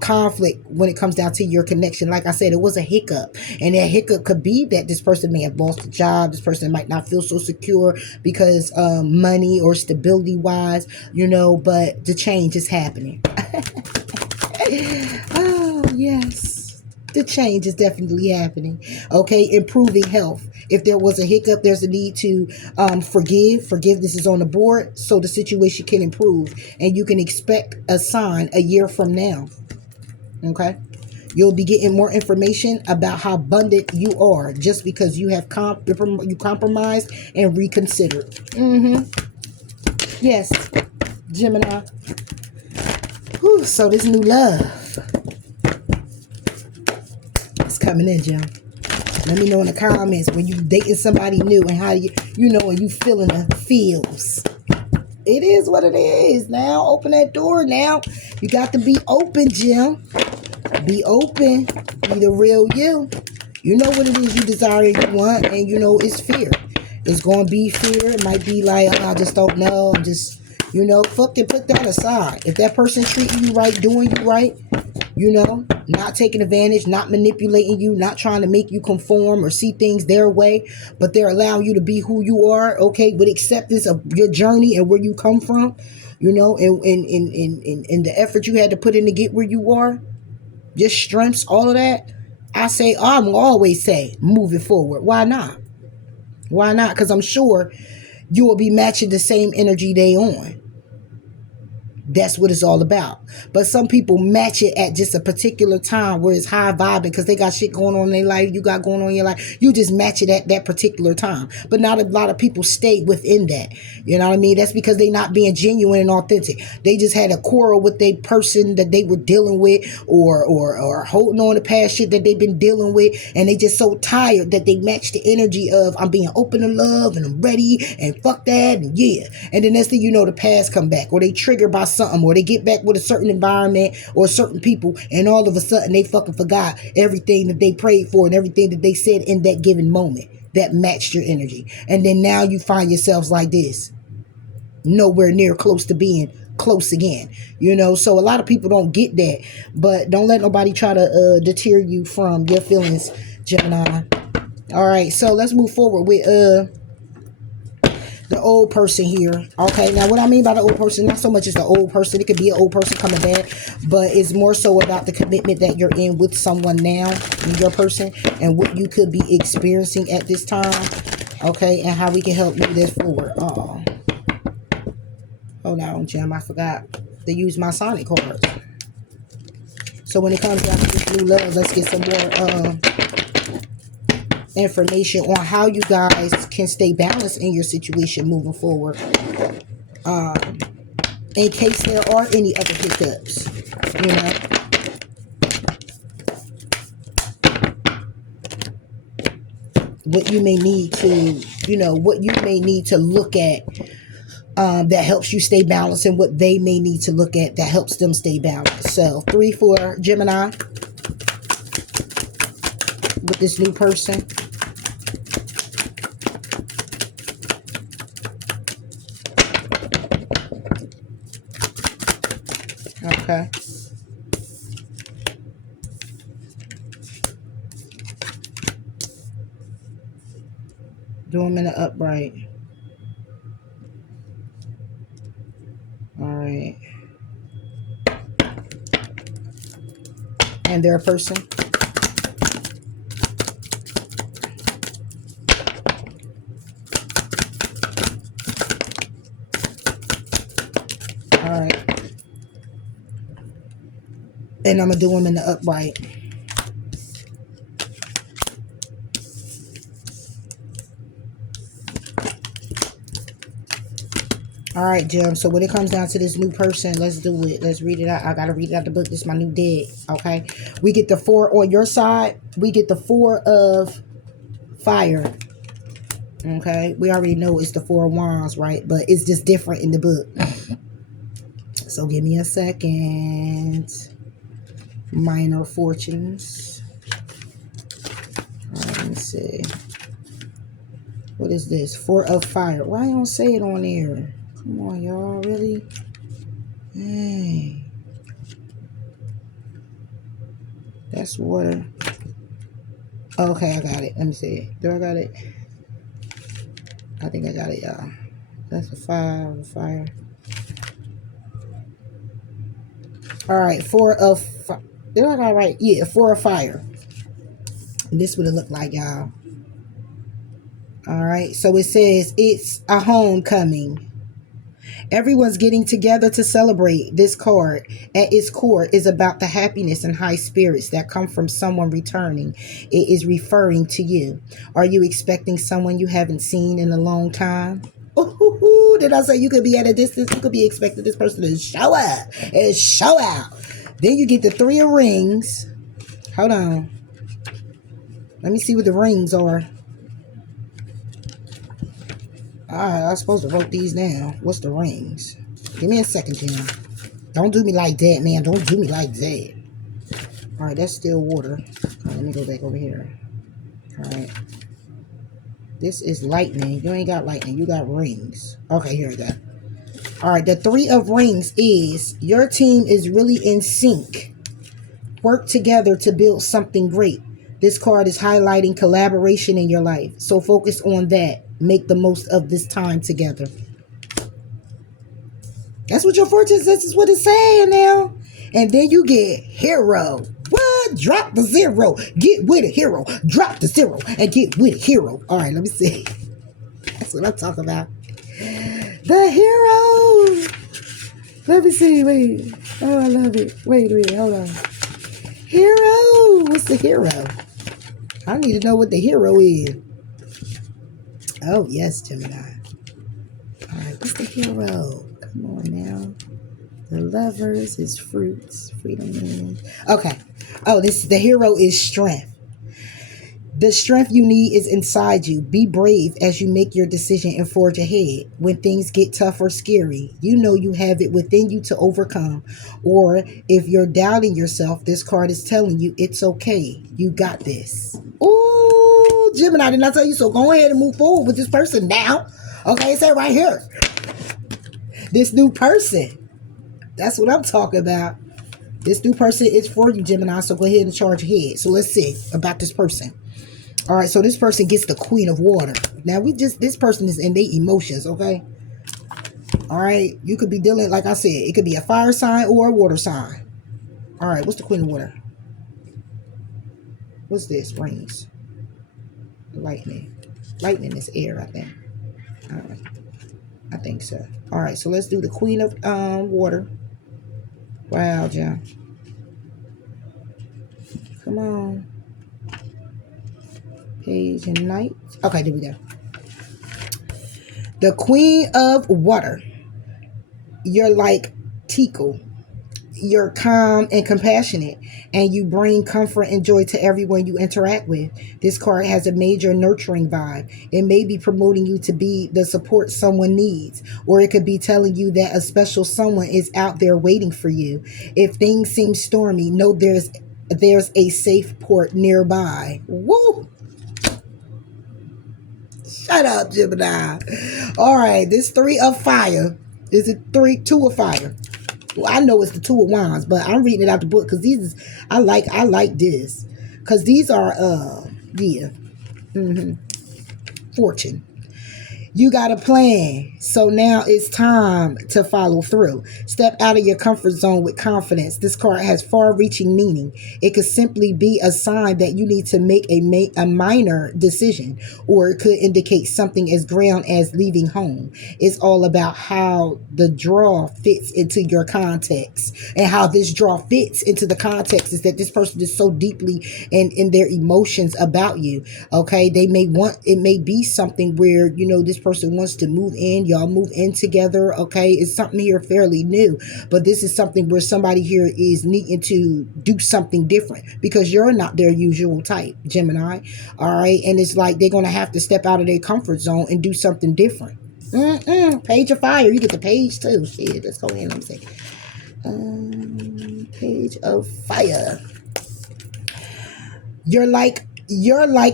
conflict when it comes down to your connection. Like I said, it was a hiccup, and that hiccup could be that this person may have lost a job. This person might not feel so secure because money or stability wise, you know, but the change is happening. Oh yes, the change is definitely happening. Okay, improving health. If there was a hiccup, there's a need to forgive. Forgiveness is on the board, so the situation can improve, and you can expect a sign a year from now. Okay, you'll be getting more information about how abundant you are just because you have you compromised and reconsidered. Yes, Gemini. Whew, so this new love is coming in, Jim. Let me know in the comments when you dating somebody new and how you know, and you feeling the feels. It is what it is. Now open that door. Now you got to be open, Jim. Be open. Be the real you. You know what it is you desire and you want, and you know it's fear. It's going to be fear. It might be like, oh, I just don't know. I'm just, you know, fuck it, put that aside. If that person treating you right, doing you right, you know, not taking advantage, not manipulating you, not trying to make you conform or see things their way, but they're allowing you to be who you are, okay, with acceptance of your journey and where you come from, you know, and the effort you had to put in to get where you are, your strengths, all of that. I'm always say, moving forward. Why not? Why not? Because I'm sure you will be matching the same energy they on. That's what it's all about. But some people match it at just a particular time where it's high vibing because they got shit going on in their life. You got going on in your life. You just match it at that particular time. But not a lot of people stay within that. You know what I mean? That's because they not being genuine and authentic. They just had a quarrel with the person that they were dealing with, or holding on to past shit that they've been dealing with, and they just so tired that they match the energy of I'm being open to love and I'm ready and fuck that and yeah. And the next thing you know, the past come back, or they trigger by something, or they get back with a certain environment or certain people, and all of a sudden they fucking forgot everything that they prayed for and everything that they said in that given moment that matched your energy. And then now you find yourselves like this, nowhere near close to being close again, you know. So a lot of people don't get that, but don't let nobody try to deter you from your feelings, Gemini. All right, so let's move forward with the old person here. Okay, now what I mean by the old person, not so much as the old person. It could be an old person coming back, but it's more so about the commitment that you're in with someone now, your person, and what you could be experiencing at this time. Okay, and how we can help move this forward. Oh, hold on, Jim. I forgot to use my Sonic cards. So when it comes down to this new love, let's get some more information on how you guys can stay balanced in your situation moving forward, in case there are any other hiccups, you know. What you may need to, you know, what you may need to look at that helps you stay balanced, and what they may need to look at that helps them stay balanced. So 3 for Gemini with this new person. Okay. Do them in the upright. All right. And they're a person. All right. And I'm going to do them in the upright. All right, Jim. So when it comes down to this new person, let's do it. Let's read it out. I got to read it out the book. This is my new deck. Okay. We get the 4 on your side. We get the 4 of fire. Okay, we already know it's the Four of Wands, right? But it's just different in the book. So give me a second. Minor fortunes. All right, let me see. What is this? Four of fire. Why don't say it on there? Come on, y'all. Really? Hey. That's water. Okay, I got it. Let me see. Do I got it? I think I got it, y'all. That's a five of fire. All right, four of fire. Did I got it right? Yeah, four of fire. And this would have looked like, y'all. All right, so it says it's a homecoming. Everyone's getting together to celebrate. This card, at its core, is about the happiness and high spirits that come from someone returning. It is referring to you. Are you expecting someone you haven't seen in a long time? Ooh, did I say you could be at a distance? You could be expecting this person to show up and show out. Then you get the three of rings. Hold on. Let me see what the rings are. I'm supposed to wrote these down. What's the rings? Give me a second, Jim. Don't do me like that, man. Don't do me like that. All right, that's still water. All right, let me go back over here. All right. This is lightning. You ain't got lightning. You got rings. Okay, here we go. All right, the three of rings is your team is really in sync. Work together to build something great. This card is highlighting collaboration in your life. So focus on that. Make the most of this time together. That's what your fortune says is what it's saying now. And then you get hero. What? Drop the zero. Get with it, hero. Drop the zero and get with it, hero. All right, let me see. That's what I'm talking about. The hero. Let me see. Wait. Oh, I love it. Wait. Hold on. Hero. What's the hero? I need to know what the hero is. Oh, yes, Gemini. All right, what's the hero? Come on now. The lovers is fruits. Freedom. Okay. Oh, the hero is strength. The strength you need is inside you. Be brave as you make your decision and forge ahead. When things get tough or scary, you know you have it within you to overcome. Or if you're doubting yourself, this card is telling you it's okay. You got this. Ooh, Gemini, didn't I tell you so? Go ahead and move forward with this person now. Okay, it's right here. This new person. That's what I'm talking about. This new person is for you, Gemini, so go ahead and charge ahead. So let's see about this person. All right, so this person gets the Queen of Water. Now, this person is in their emotions, okay? All right, you could be dealing, like I said, it could be a fire sign or a water sign. All right, what's the Queen of Water? What's this? Rings. Lightning. Lightning is air, I think. All right. I think so. All right, so let's do the Queen of Water. Wow, John. Come on. Page and Knight. Okay, there we go. The Queen of Water. You're like Tickle. You're calm and compassionate, and you bring comfort and joy to everyone you interact with. This card has a major nurturing vibe. It may be promoting you to be the support someone needs, or it could be telling you that a special someone is out there waiting for you. If things seem stormy, know there's a safe port nearby. Woo! Shut up, Gemini. All right, this three of fire. Is it two of fire? Well, I know it's the Two of Wands, but I'm reading it out the book because these is I like this because these are fortune. You got a plan, so now it's time to follow through. Step out of your comfort zone with confidence. This card has far-reaching meaning. It could simply be a sign that you need to make a minor decision, or it could indicate something as grand as leaving home. It's all about how the draw fits into your context, and how this draw fits into the context is that this person is so deeply in their emotions about you. Okay, it may be something where this person wants to move in. Y'all move in together. Okay, it's something here fairly new, but this is something where somebody here is needing to do something different because you're not their usual type, Gemini. All right, and it's like they're gonna have to step out of their comfort zone and do something different. Page of fire. You get the page too. Shit, let's go in. Let me see. Page of fire. You're like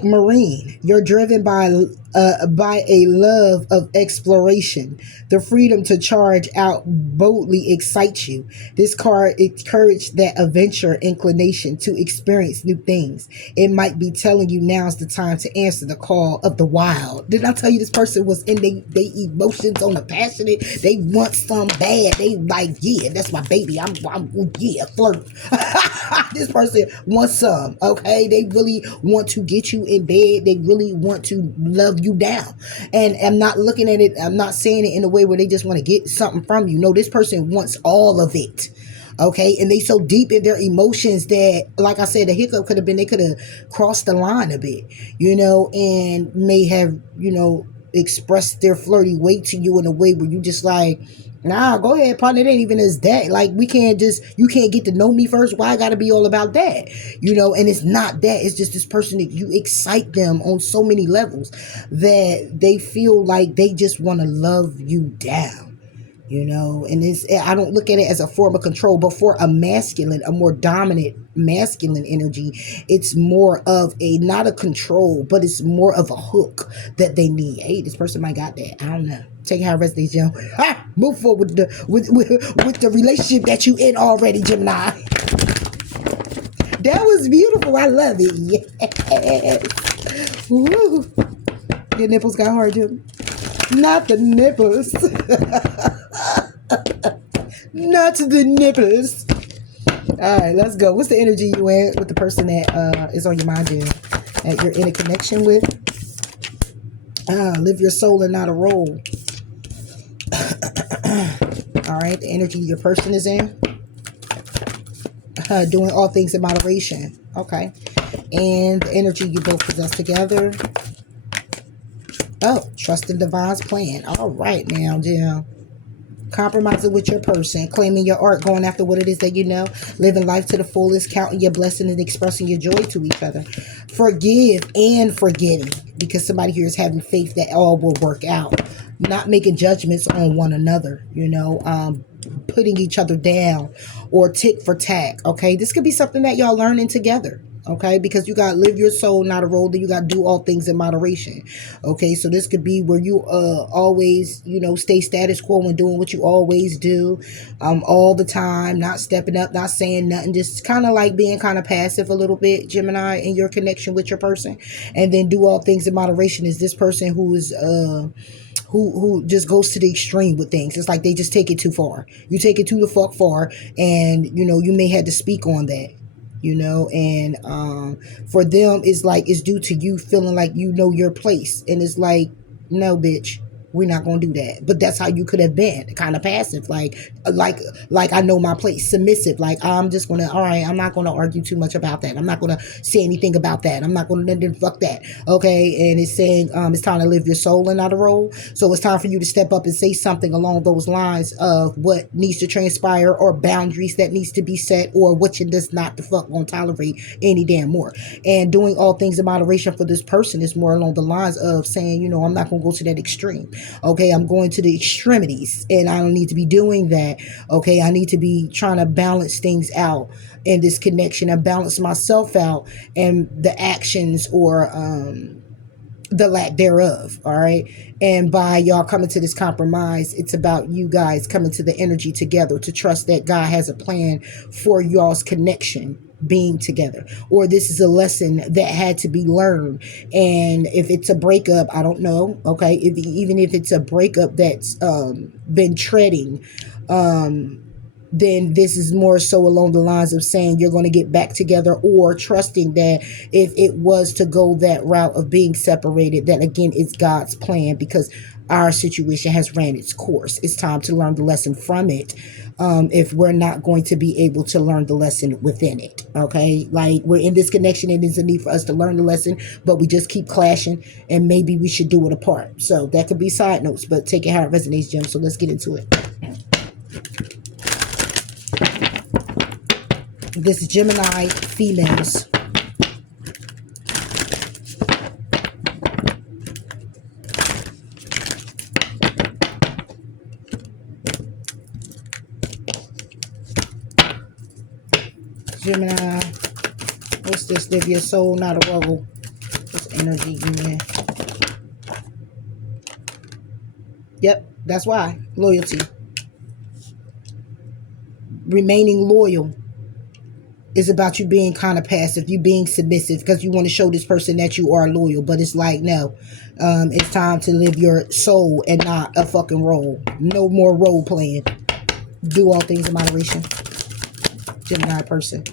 Marine. You're driven by a love of exploration. The freedom to charge out boldly excites you. This card encourages that adventure inclination to experience new things. It might be telling you now's the time to answer the call of the wild. Did I tell you this person was in they emotions on a passionate? They want some bad. They like, yeah, that's my baby. I'm yeah, flirt. This person wants some. Okay, they really want to get you in bed. They really want to love you down. And I'm not looking at it, I'm not saying it in a way where they just want to get something from you. No, this person wants all of it. Okay, and they so deep in their emotions that, like I said, the hiccup could have been they could have crossed the line a bit, and may have, expressed their flirty weight to you in a way where you just like, nah, go ahead, partner. It ain't even as that. Like, you can't get to know me first. Why I gotta be all about that? And it's not that. It's just this person that you excite them on so many levels that they feel like they just want to love you down. And I don't look at it as a form of control, but for a more dominant masculine energy, it's more of not a control, but it's more of a hook that they need. Hey, this person might got that. I don't know. Take how rest these, Jim. Move forward with the relationship that you in already, Gemini. That was beautiful. I love it. Yes. Woo. Your nipples got hard, Jim. Not the nipples. Not the nipples. All right, let's go. What's the energy you in with the person that is on your mind, Jim? That you're in a connection with? Live your soul and not a role. All right, the energy your person is in. Doing all things in moderation. Okay. And the energy you both possess together. Oh, trust in divine's plan. All right now, Jim. Compromising with your person, claiming your art, going after what it is that you know, living life to the fullest, counting your blessing and expressing your joy to each other. Forgive and forgetting, because somebody here is having faith that all will work out. Not making judgments on one another, putting each other down or tick for tack. Okay, this could be something that y'all learning together. Okay, because you got to live your soul, not a role. Then you got to do all things in moderation. Okay, so this could be where you always, stay status quo and doing what you always do all the time, not stepping up, not saying nothing, just kind of like being kind of passive a little bit, Gemini, in your connection with your person. And then do all things in moderation is this person who is who just goes to the extreme with things. It's like they just take it too far. You take it too the fuck far, and you may have to speak on that. And for them, it's due to you feeling like your place, and it's like, no, bitch, we're not gonna do that. But that's how you could have been, kind of passive, like I know my place, submissive, like I'm just gonna, all right, I'm not gonna argue too much about that, I'm not gonna say anything about that, I'm not gonna fuck that. Okay, and it's saying it's time to live your soul and not a role. So it's time for you to step up and say something along those lines of what needs to transpire, or boundaries that needs to be set, or what you just not the fuck gonna tolerate any damn more. And doing all things in moderation for this person is more along the lines of saying, I'm not gonna go to that extreme. Okay, I'm going to the extremities, and I don't need to be doing that. Okay, I need to be trying to balance things out in this connection. I balance myself out and the actions or the lack thereof. All right, and by y'all coming to this compromise, it's about you guys coming to the energy together to trust that God has a plan for y'all's connection being together, or this is a lesson that had to be learned. And if it's a breakup, I don't know. Okay, even if it's a breakup that's been treading, then this is more so along the lines of saying you're going to get back together, or trusting that if it was to go that route of being separated, that again is God's plan, because our situation has ran its course. It's time to learn the lesson from it. If we're not going to be able to learn the lesson within it, okay? Like, we're in this connection, and there's a need for us to learn the lesson, but we just keep clashing, and maybe we should do it apart. So that could be side notes, but take it how it resonates, Jim. So let's get into it. This is Gemini females. Gemini, what's this? Live your soul, not a role. What's energy in there? Yep, that's why. Loyalty. Remaining loyal is about you being kind of passive, you being submissive, because you want to show this person that you are loyal. But it's like, no, it's time to live your soul and not a fucking role. No more role playing. Do all things in moderation. Gemini person.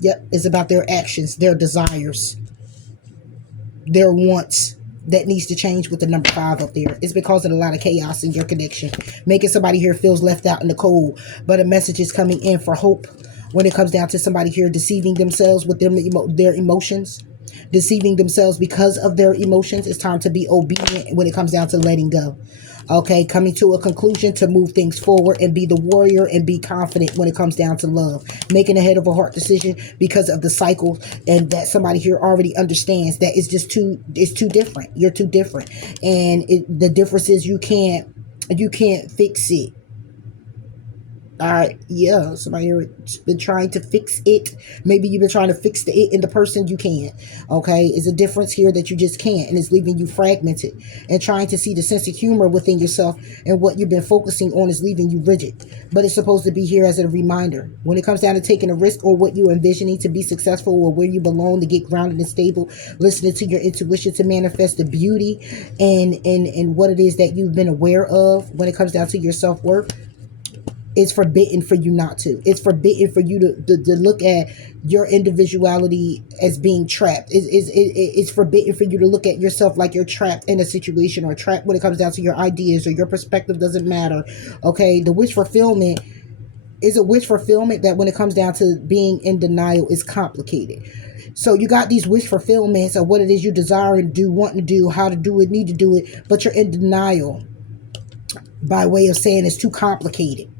Yep, it's about their actions, their desires, their wants that needs to change with the number 5 up there. It's because of a lot of chaos in your connection, making somebody here feels left out in the cold. But a message is coming in for hope when it comes down to somebody here deceiving themselves with their emotions, deceiving themselves because of their emotions. It's time to be obedient when it comes down to letting go. Okay, coming to a conclusion to move things forward and be the warrior and be confident when it comes down to love. Making a head of a heart decision because of the cycle, and that somebody here already understands that it's just it's too different. You're too different. And the difference is you can't fix it. Yeah, somebody here has been trying to fix it. Maybe you've been trying to fix the it in the person. You can't. Okay, it's a difference here that you just can't, and it's leaving you fragmented. And trying to see the sense of humor within yourself and what you've been focusing on is leaving you rigid. But it's supposed to be here as a reminder when it comes down to taking a risk or what you're envisioning to be successful or where you belong, to get grounded and stable. Listening to your intuition to manifest the beauty and what it is that you've been aware of when it comes down to your self-worth. It's forbidden for you not to. It's forbidden for you to look at your individuality as being trapped. It's forbidden for you to look at yourself like you're trapped in a situation, or trapped when it comes down to your ideas or your perspective. Doesn't matter. Okay, the wish fulfillment is a wish fulfillment that when it comes down to being in denial is complicated. So you got these wish fulfillments of what it is you desire and do, want to do, how to do it, need to do it, but you're in denial by way of saying it's too complicated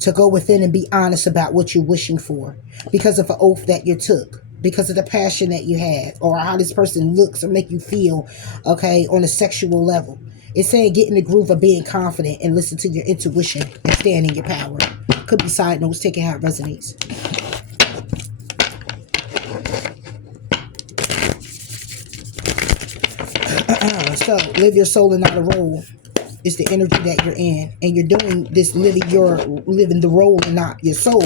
to go within and be honest about what you're wishing for because of an oath that you took, because of the passion that you have, or how this person looks or make you feel, okay, on a sexual level. It's saying get in the groove of being confident and listen to your intuition and stand in your power. Could be side notes, taking how it resonates. So, live your soul and not a role. It's the energy that you're in, and you're doing this living the role and not your soul,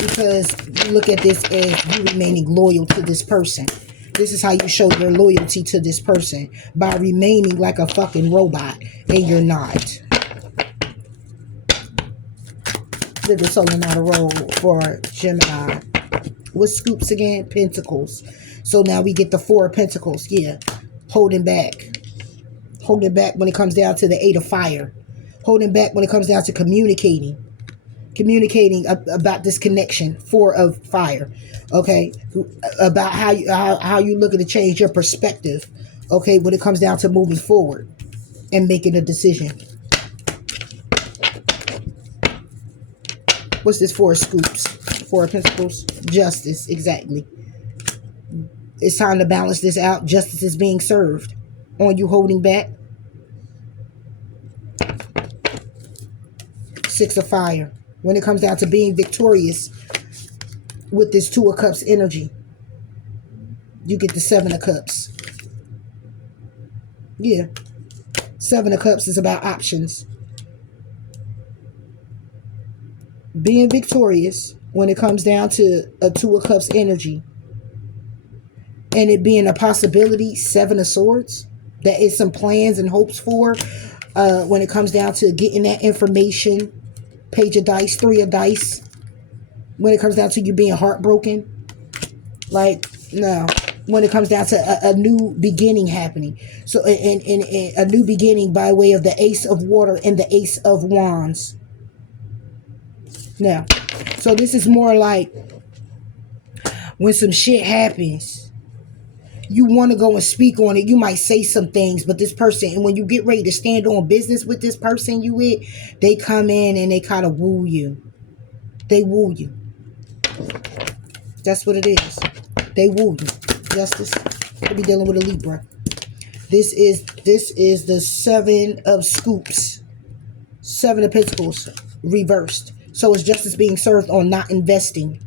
because you look at this as you remaining loyal to this person. This is how you show your loyalty to this person, by remaining like a fucking robot, and you're not. Live your soul and not a role for Gemini. What scoops again? Pentacles. So now we get the 4 of Pentacles. Yeah, holding back. Holding back when it comes down to the 8 of Fire. Holding back when it comes down to communicating. Communicating about this connection. 4 of Fire. Okay. About how you looking to change your perspective. Okay. When it comes down to moving forward and making a decision. What's this 4 of Scoops? 4 of Pentacles. Justice. Exactly. It's time to balance this out. Justice is being served on you holding back. 6 of Fire. When it comes down to being victorious with this 2 of Cups energy, you get the 7 of Cups. Yeah. 7 of Cups is about options. Being victorious when it comes down to a 2 of Cups energy. And it being a possibility, 7 of Swords. That is some plans and hopes for when it comes down to getting that information. Page of Dice, 3 of Dice. When it comes down to you being heartbroken. Like, no. when it comes down to a new beginning happening. So, and a new beginning by way of the Ace of Water and the Ace of Wands. Now, so this is more like when some shit happens, you want to go and speak on it. You might say some things, but this person, and when you get ready to stand on business with this person you with, they come in and they kind of woo you. They woo you. That's what it is. They woo you. Justice. Could be dealing with a Libra. This is the Seven of Scoops. Seven of Pentacles reversed. So it's justice being served on not investing.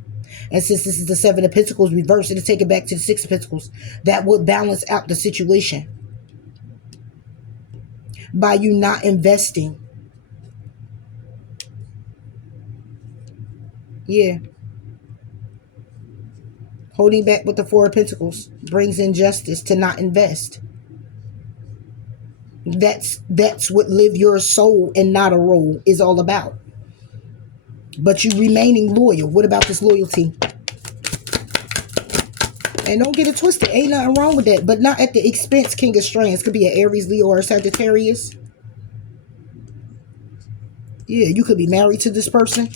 And since this is the Seven of Pentacles reversed, it'll take it back to the Six of Pentacles. That would balance out the situation. By you not investing. Yeah. Holding back with the Four of Pentacles brings injustice to not invest. That's what live your soul and not a role is all about. But you remaining loyal. What about this loyalty? And don't get it twisted. Ain't nothing wrong with that. But not at the expense, King of Strands. Could be an Aries, Leo, or Sagittarius. Yeah, you could be married to this person.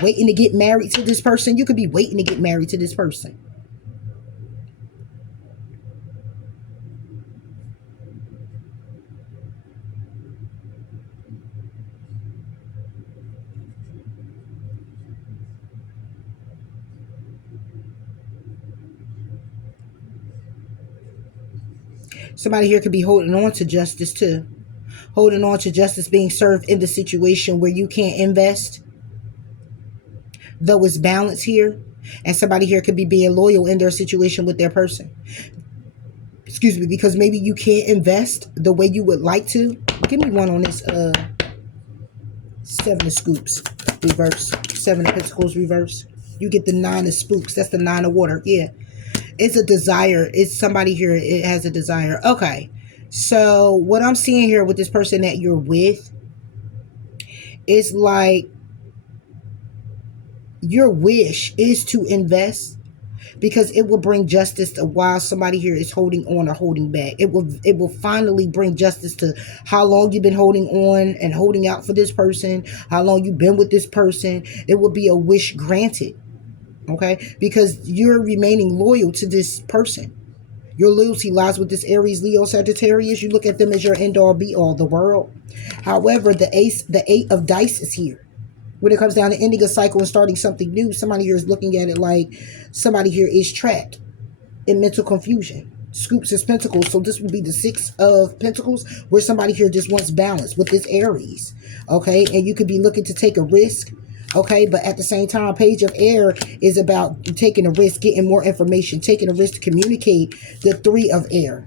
Waiting to get married to this person. You could be waiting to get married to this person. Somebody here could be holding on to justice too. Holding on to justice being served in the situation where you can't invest. Though it's balanced here. And somebody here could be being loyal in their situation with their person. Excuse me, because maybe you can't invest the way you would like to. Give me one on this Seven of Scoops reverse. Seven of Pentacles reverse. You get the Nine of Spooks. That's the Nine of Water. Yeah. It's a desire. It's somebody here. It has a desire. Okay. So what I'm seeing here with this person that you're with is like your wish is to invest because it will bring justice to while somebody here is holding on or holding back. It will finally bring justice to how long you've been holding on and holding out for this person, how long you've been with this person. It will be a wish granted. Okay, because you're remaining loyal to this person. Your loyalty lies with this Aries, Leo, Sagittarius. You look at them as your end all be all, the world. However, the Eight of Dice is here. When it comes down to ending a cycle and starting something new, somebody here is looking at it like somebody here is trapped in mental confusion. Scoops is Pentacles, so this would be the Six of Pentacles, where somebody here just wants balance with this Aries. Okay, and you could be looking to take a risk. Okay, but at the same time, Page of Air is about taking a risk, getting more information, taking a risk to communicate the Three of Air.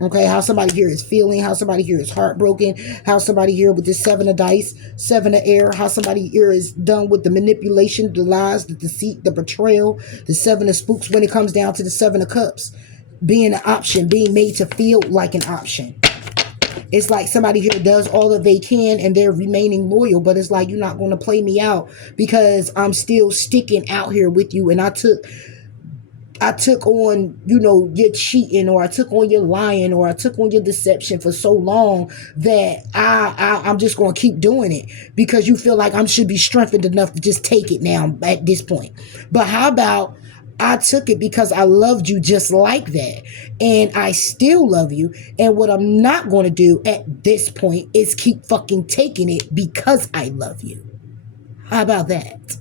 Okay, how somebody here is feeling, how somebody here is heartbroken, how somebody here with this Seven of Dice, Seven of Air, how somebody here is done with the manipulation, the lies, the deceit, the betrayal, the Seven of Spooks when it comes down to the Seven of Cups. Being an option, being made to feel like an option. It's like somebody here does all that they can and they're remaining loyal, but it's like, you're not going to play me out because I'm still sticking out here with you. And I took on, you know, your cheating, or I took on your lying, or I took on your deception for so long that I'm just going to keep doing it because you feel like I should be strengthened enough to just take it now at this point. But how about I took it because I loved you just like that. And I still love you. And what I'm not going to do at this point is keep fucking taking it because I love you. How about that?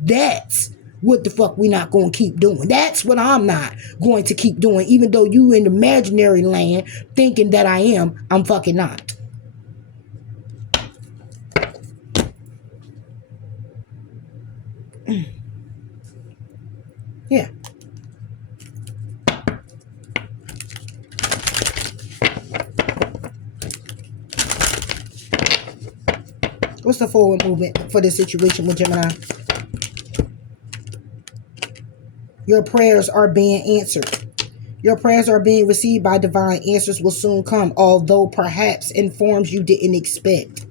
That's what the fuck we not going to keep doing. That's what I'm not going to keep doing. Even though you in the imaginary land thinking that I am, I'm fucking not. Yeah. What's the forward movement for this situation with Gemini? Your prayers are being answered. Your prayers are being received by divine. Answers will soon come, although perhaps in forms you didn't expect.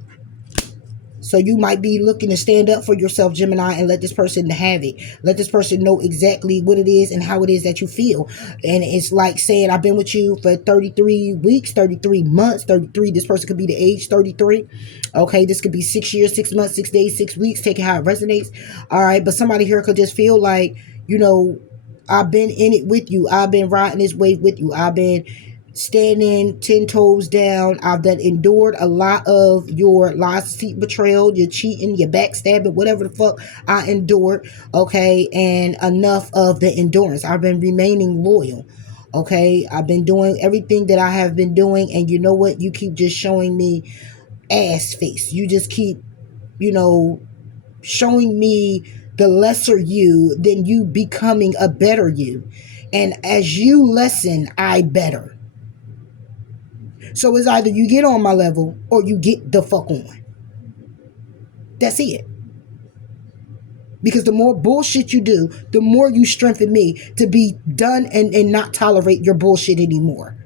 So you might be looking to stand up for yourself, Gemini, and let this person have it. Let this person know exactly what it is and how it is that you feel. And it's like saying, I've been with you for 33 weeks, 33 months, 33. This person could be the age 33. Okay, this could be 6 years, 6 months, 6 days, 6 weeks. Take it how it resonates. All right, but somebody here could just feel like, you know, I've been in it with you. I've been riding this wave with you. I've been standing 10 toes down. I've done endured a lot of your lies, deceit, betrayal, your cheating, your backstabbing, whatever the fuck I endured. Okay, and enough of the endurance. I've been remaining loyal. Okay, I've been doing everything that I have been doing, and you know what? You keep just showing me ass face. You just keep, you know, showing me the lesser you than you becoming a better you. And as you lessen, I better. So it's either you get on my level or you get the fuck on. That's it. Because the more bullshit you do, the more you strengthen me to be done and not tolerate your bullshit anymore.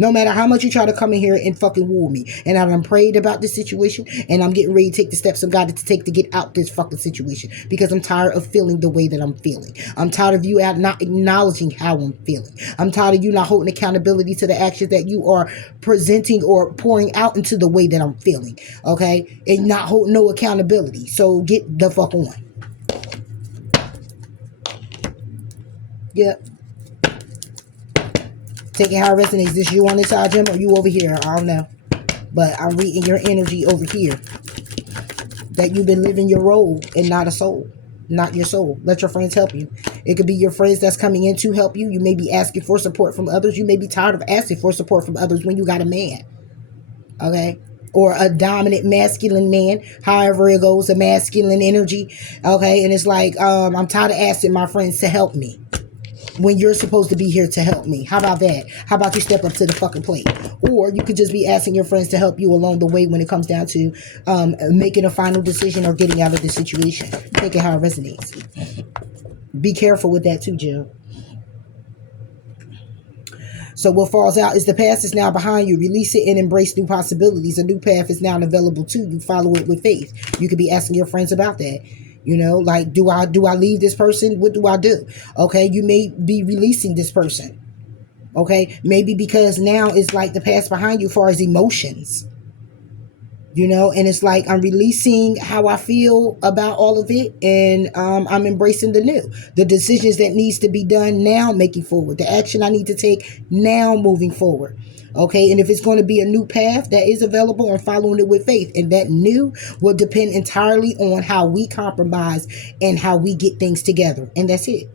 No matter how much you try to come in here and fucking woo me. And I done prayed about this situation. And I'm getting ready to take the steps of God to take to get out this fucking situation. Because I'm tired of feeling the way that I'm feeling. I'm tired of you not acknowledging how I'm feeling. I'm tired of you not holding accountability to the actions that you are presenting or pouring out into the way that I'm feeling. Okay? And not holding no accountability. So get the fuck on. Yep. Take it how it resonates. This you on this side, Jim, or you over here? I don't know. But I'm reading your energy over here. That you've been living your role and not a soul. Not your soul. Let your friends help you. It could be your friends that's coming in to help you. You may be asking for support from others. You may be tired of asking for support from others when you got a man. Okay? Or a dominant masculine man. However it goes, a masculine energy. Okay? And it's like, I'm tired of asking my friends to help me. When you're supposed to be here to help me. How about that? How about you step up to the fucking plate? Or you could just be asking your friends to help you along the way when it comes down to making a final decision or getting out of the situation. Take it how it resonates. Be careful with that too, Jill. So what falls out is the past is now behind you. Release it and embrace new possibilities. A new path is now available to you. Follow it with faith. You could be asking your friends about that. You know, like, do I leave this person? What do I do? Okay, you may be releasing this person. Okay, maybe because now it's like the past behind you as far as emotions. You know, and it's like I'm releasing how I feel about all of it, and I'm embracing the new. The decisions that needs to be done now, making forward. The action I need to take now, moving forward. Okay, and if it's going to be a new path that is available, I'm following it with faith. And that new will depend entirely on how we compromise and how we get things together. And that's it.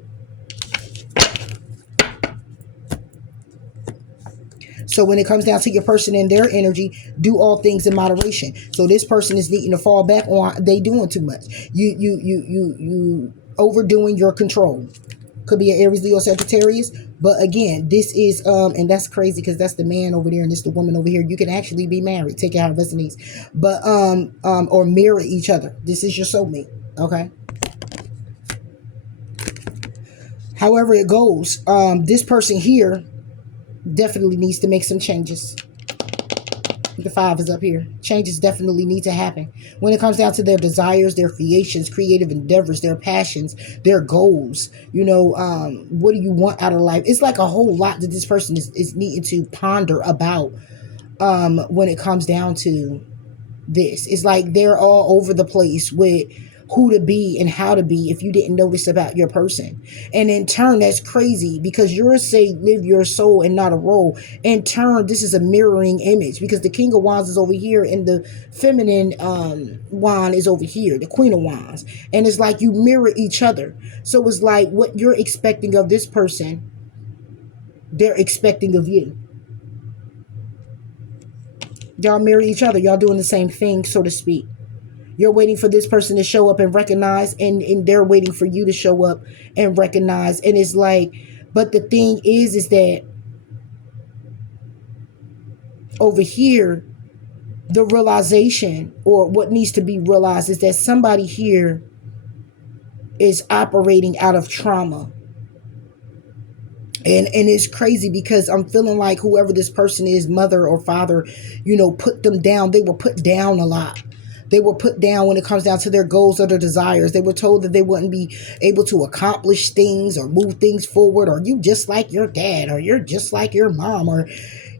So when it comes down to your person and their energy, do all things in moderation. So this person is needing to fall back on they doing too much. You overdoing your control. Could be an Aries, Leo, Sagittarius. But again, this is and that's crazy because that's the man over there and this the woman over here. You can actually be married. Take it how it resonates. But or mirror each other. This is your soulmate. Okay. However it goes, this person here definitely needs to make some changes. The 5 is up here. Changes definitely need to happen. When it comes down to their desires, their creations, creative endeavors, their passions, their goals, you know, what do you want out of life? It's like a whole lot that this person is needing to ponder about when it comes down to this. It's like they're all over the place with who to be and how to be if you didn't notice about your person. And in turn, that's crazy because yours say live your soul and not a role. In turn, this is a mirroring image because the King of Wands is over here and the feminine wand is over here, the Queen of Wands. And it's like you mirror each other. So it's like what you're expecting of this person, they're expecting of you. Y'all mirror each other. Y'all doing the same thing, so to speak. You're waiting for this person to show up and recognize, and they're waiting for you to show up and recognize. And it's like, but the thing is that over here, the realization or what needs to be realized is that somebody here is operating out of trauma. And it's crazy because I'm feeling like whoever this person is, mother or father, put them down. They were put down a lot. They were put down when it comes down to their goals or their desires. They were told that they wouldn't be able to accomplish things or move things forward, or you just like your dad, or you're just like your mom, or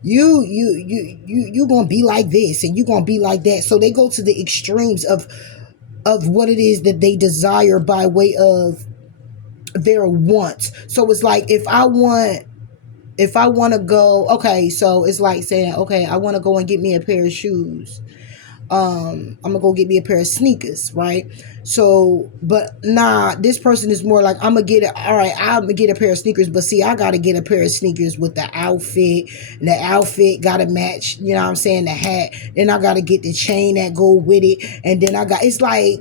you gonna be like this and you gonna be like that. So they go to the extremes of what it is that they desire by way of their wants. So it's like if I want to go, okay, so it's like saying, okay, I want to go and get me a pair of shoes. I'm gonna go get me a pair of sneakers, right? So, but nah, this person is more like, I'm gonna get a pair of sneakers, but see, I gotta get a pair of sneakers with the outfit, and the outfit gotta match, you know what I'm saying, the hat, then I gotta get the chain that go with it, and then it's like,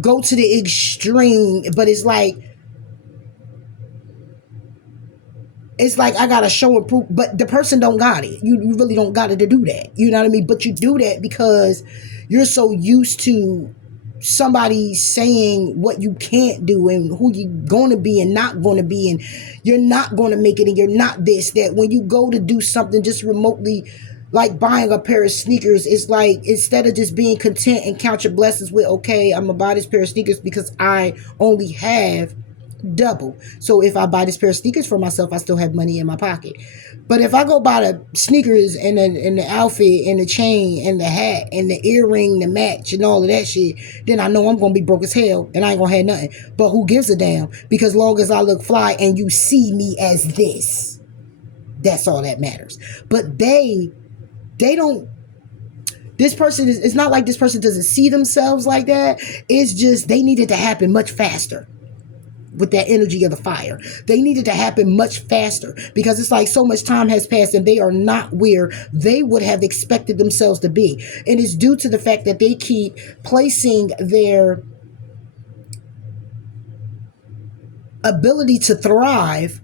go to the extreme, but it's like I gotta show and prove, but the person don't got it. You really don't got it to do that. You know what I mean? But you do that because you're so used to somebody saying what you can't do and who you gonna be and not gonna be, and you're not gonna make it, and you're not this, that. When you go to do something just remotely, like buying a pair of sneakers, it's like, instead of just being content and count your blessings with, okay, I'm gonna buy this pair of sneakers because I only have double. So if I buy this pair of sneakers for myself, I still have money in my pocket. But if I go buy the sneakers and the outfit and the chain and the hat and the earring, the match and all of that shit, then I know I'm gonna be broke as hell and I ain't gonna have nothing. But who gives a damn? Because long as I look fly and you see me as this, that's all that matters. But they don't. This person is, it's not like this person doesn't see themselves like that. It's just they need it to happen much faster. With that energy of the fire, they needed to happen much faster, because it's like so much time has passed and they are not where they would have expected themselves to be. And it's due to the fact that they keep placing their ability to thrive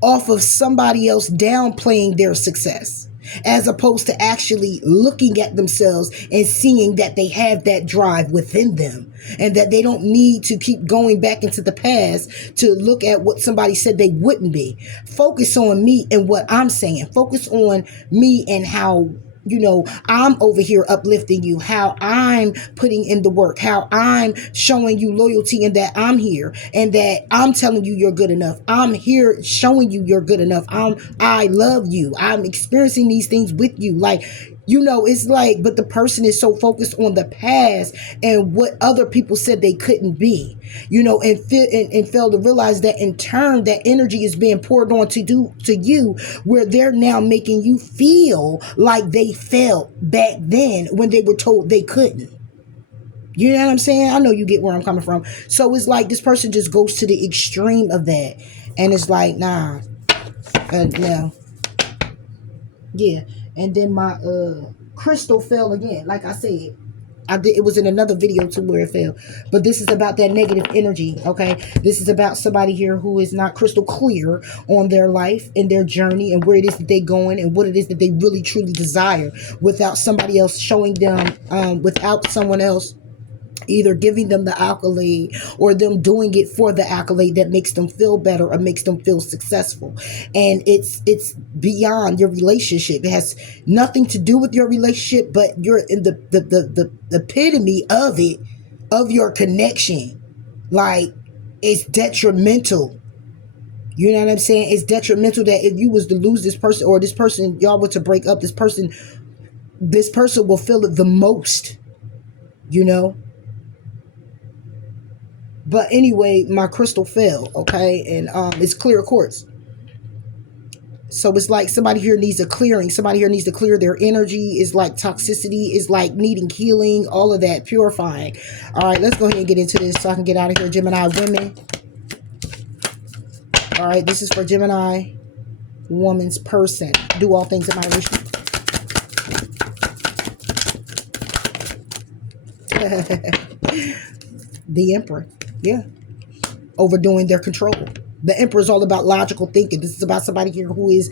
off of somebody else downplaying their success, as opposed to actually looking at themselves and seeing that they have that drive within them, and that they don't need to keep going back into the past to look at what somebody said they wouldn't be. Focus on me and what I'm saying. Focus on me and how, I'm over here uplifting you, how I'm putting in the work, how I'm showing you loyalty, and that I'm here, and that I'm telling you you're good enough. I'm here showing you you're good enough. I love you. I'm experiencing these things with you. Like, it's like, but the person is so focused on the past and what other people said they couldn't be, and fail to realize that in turn, that energy is being poured on to you, where they're now making you feel like they felt back then when they were told they couldn't. You know what I'm saying? I know you get where I'm coming from. So it's like this person just goes to the extreme of that, and it's like, nah, no. Yeah. And then my crystal fell again. Like I said, it was in another video too where it fell. But this is about that negative energy, okay? This is about somebody here who is not crystal clear on their life and their journey and where it is that they're going and what it is that they really truly desire, without somebody else showing them, without someone else either giving them the accolade or them doing it for the accolade that makes them feel better or makes them feel successful. And it's beyond your relationship. It has nothing to do with your relationship, but you're in the epitome of it, of your connection. Like, it's detrimental. You know what I'm saying? It's detrimental that if you was to lose this person, or this person, y'all were to break up, this person will feel it the most, But anyway, my crystal fell, okay? And it's clear quartz. So it's like somebody here needs a clearing. Somebody here needs to clear their energy. It's like toxicity. It's like needing healing. All of that, purifying. All right, let's go ahead and get into this so I can get out of here. Gemini women. All right, this is for Gemini woman's person. Do all things in moderation. The Emperor. Yeah. Overdoing their control. The Emperor is all about logical thinking. This is about somebody here who is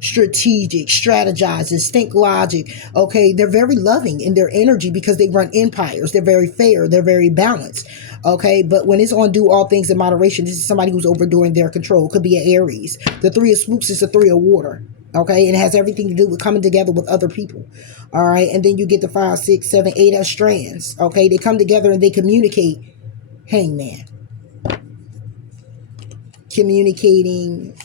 strategic, strategizes, think logic. Okay, they're very loving in their energy because they run empires. They're very fair. They're very balanced. Okay, but when it's on do all things in moderation, this is somebody who's overdoing their control. It could be an Aries. The Three of Spooks is the Three of Water. Okay, and it has everything to do with coming together with other people. All right, and then you get the 5, 6, 7, 8 of strands. Okay, they come together and they communicate. Hangman. Communicating.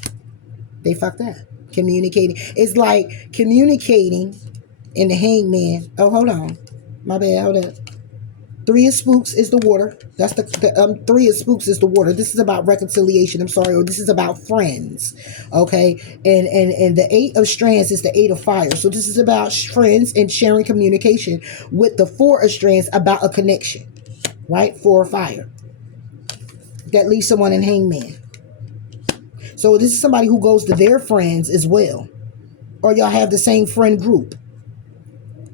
They fucked up. Communicating. It's like communicating in the Hangman. Oh, hold on. My bad. Hold up. Three of Spooks is the water. That's the Three of Spooks is the water. This is about reconciliation. I'm sorry, or this is about friends. Okay, and the 8 of strands is the 8 of fire. So this is about friends and sharing communication. With the 4 of strands about a connection, right? 4 of fire. That leaves someone in Hangman. So this is somebody who goes to their friends as well, or y'all have the same friend group.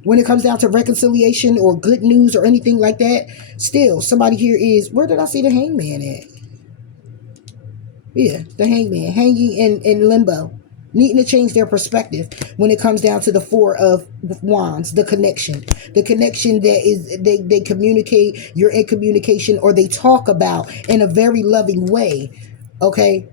When it comes down to reconciliation or good news or anything like that, still, somebody here is... Where did I see the Hangman at? Yeah, the Hangman. Hanging in limbo. Needing to change their perspective when it comes down to the 4 of Wands. The connection. The connection that is... They communicate. You're in communication, or they talk about in a very loving way. Okay?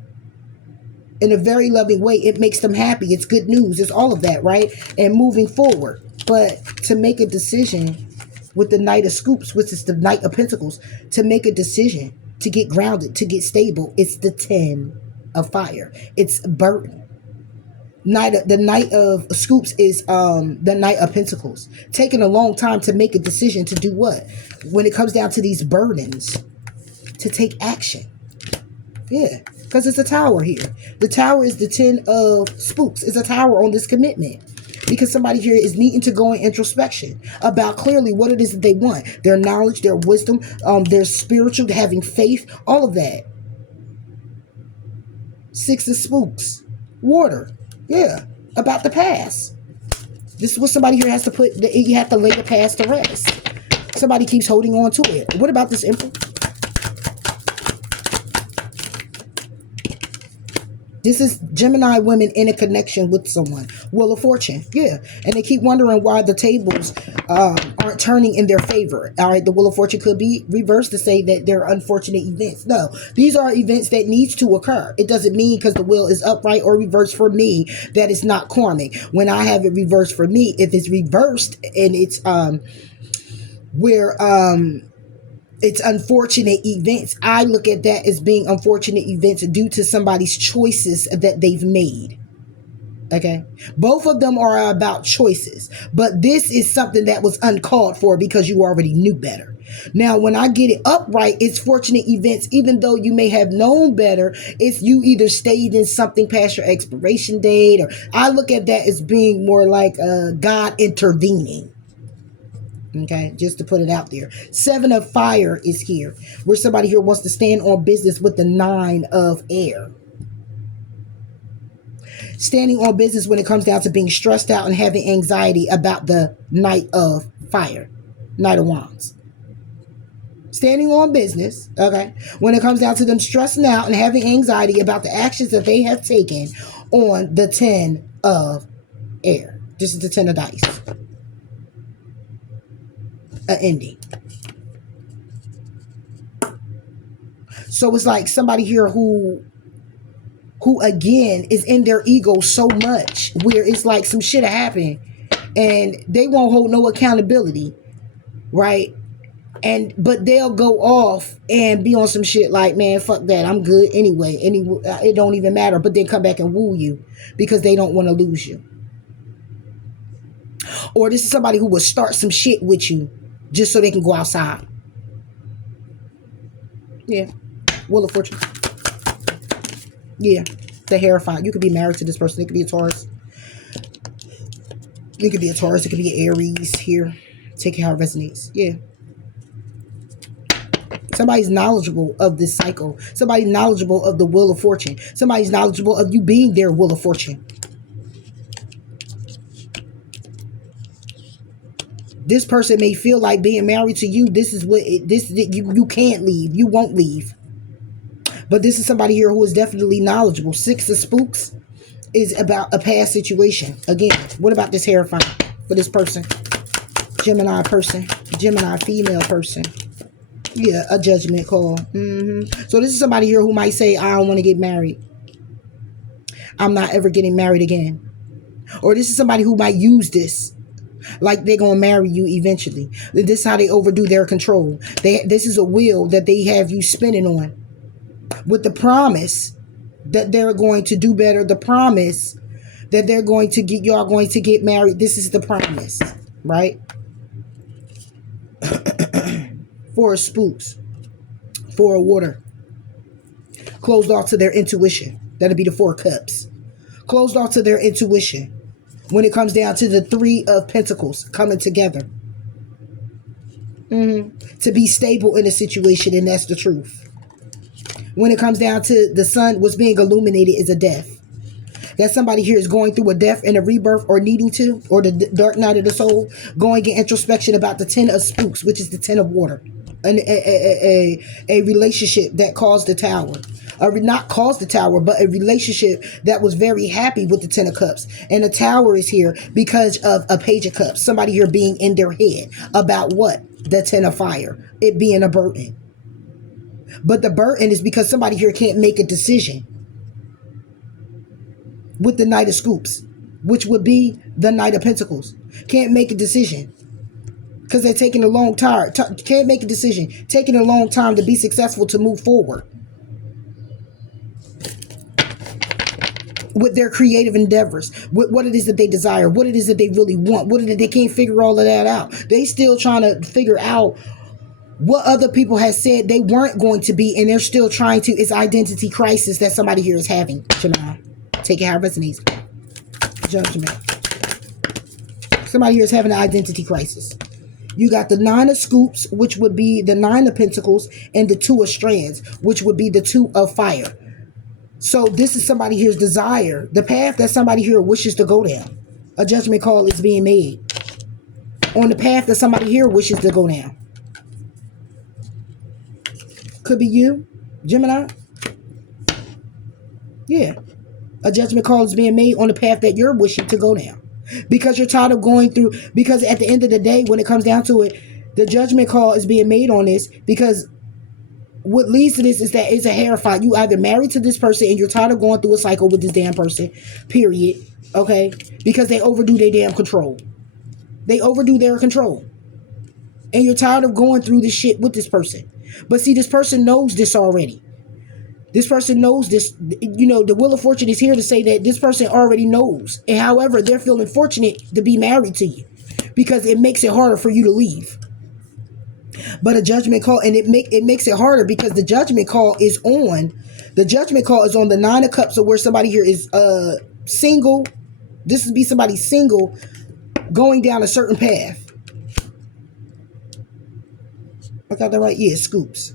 In a very loving way. It makes them happy. It's good news. It's all of that, right? And moving forward. But to make a decision with the Knight of Scoops, which is the Knight of Pentacles, to make a decision, to get grounded, to get stable, it's the 10 of fire. It's burden. The Knight of Scoops is the Knight of Pentacles. Taking a long time to make a decision to do what? When it comes down to these burdens, to take action. Yeah, because it's a tower here. The tower is the 10 of Spooks. It's a tower on this commitment. Because somebody here is needing to go in introspection about clearly what it is that they want. Their knowledge, their wisdom, their spiritual, having faith, all of that. 6 of Spooks. Water. Yeah. About the past. This is what somebody here has to put. You have to lay the past to rest. Somebody keeps holding on to it. What about this Emperor? This is Gemini women in a connection with someone. Wheel of Fortune. Yeah. And they keep wondering why the tables aren't turning in their favor. All right. The Wheel of Fortune could be reversed to say that they're unfortunate events. No. These are events that needs to occur. It doesn't mean because the wheel is upright or reversed for me that it's not karmic. When I have it reversed for me, if it's reversed and it's it's unfortunate events, I look at that as being unfortunate events due to somebody's choices that they've made. Okay. Both of them are about choices, but this is something that was uncalled for because you already knew better. Now, when I get it upright, it's fortunate events, even though you may have known better. It's you either stayed in something past your expiration date, or I look at that as being more like God intervening. Okay, just to put it out there. 7 of fire is here, where somebody here wants to stand on business with the 9 of air. Standing on business when it comes down to being stressed out and having anxiety about the Knight of fire. Knight of Wands. Standing on business, okay, when it comes down to them stressing out and having anxiety about the actions that they have taken on the 10 of air. This is the 10 of dice. An ending. So it's like somebody here who again is in their ego so much where it's like some shit happened and they won't hold no accountability, right? But they'll go off and be on some shit like, man, fuck that, I'm good anyway. It don't even matter. But then come back and woo you because they don't want to lose you. Or this is somebody who will start some shit with you just so they can go outside. Yeah. Wheel of Fortune. Yeah. The Hierophant. You could be married to this person. It could be a Taurus. It could be a Taurus. It could be an Aries here. Take it how it resonates. Yeah. Somebody's knowledgeable of this cycle. Somebody's knowledgeable of the Wheel of Fortune. Somebody's knowledgeable of you being their Wheel of Fortune. This person may feel like being married to you. This is what you can't leave. You won't leave. But this is somebody here who is definitely knowledgeable. Six of Spooks is about a past situation. Again, what about this Hierophant for this person? Gemini person. Gemini female person. Yeah, a judgment call. So this is somebody here who might say, I don't want to get married. I'm not ever getting married again. Or this is somebody who might use this. Like they're going to marry you eventually. This is how they overdo their control. This is a wheel that they have you spinning on. With the promise that they're going to do better. The promise that they're going to get, y'all going to get married. This is the promise. Right? Four of Spooks. Four of Water. Closed off to their intuition. That'll be the Four of Cups. Closed off to their intuition. When it comes down to the Three of Pentacles coming together. To be stable in a situation, and that's the truth. When it comes down to the sun, what's being illuminated is a death. That somebody here is going through a death and a rebirth, or needing to, or the dark night of the soul, going in introspection about the Ten of Spooks, which is the Ten of Water. A relationship that caused the Tower. Not caused the Tower, but a relationship that was very happy with the Ten of Cups. And the Tower is here because of a Page of Cups. Somebody here being in their head about what? The Ten of Fire. It being a burden. But the burden is because somebody here can't make a decision. With the Knight of Scoops, which would be the Knight of Pentacles. Can't make a decision. Because they're taking a long time. Can't make a decision. Taking a long time to be successful, to move forward. With their creative endeavors. With what it is that they desire. What it is that they really want. What it is they can't figure all of that out. They still trying to figure out what other people have said they weren't going to be. And they're still trying to. It's identity crisis that somebody here is having. Gemini. Take it how it resonates. Judgment. Somebody here is having an identity crisis. You got the Nine of Scoops, which would be the Nine of Pentacles, and the Two of Strands, which would be the Two of Fire. So this is somebody here's desire. The path that somebody here wishes to go down. A judgment call is being made. On the path that somebody here wishes to go down. Could be you, Gemini. Yeah. A judgment call is being made on the path that you're wishing to go down. Because you're tired of going through. Because at the end of the day, when it comes down to it, the judgment call is being made on this. Because what leads to this is that it's a Hierophant. You either married to this person and you're tired of going through a cycle with this damn person. Period. Okay? Because they overdo their damn control. They overdo their control. And you're tired of going through this shit with this person. But see, this person knows this already. This person knows this. You know, the Wheel of Fortune is here to say that this person already knows. And however, they're feeling fortunate to be married to you. Because it makes it harder for you to leave. But a judgment call, and it makes it harder because the judgment call is on. The judgment call is on the Nine of Cups, so where somebody here is single. This would be somebody single going down a certain path. I got that right? Yeah, Scoops.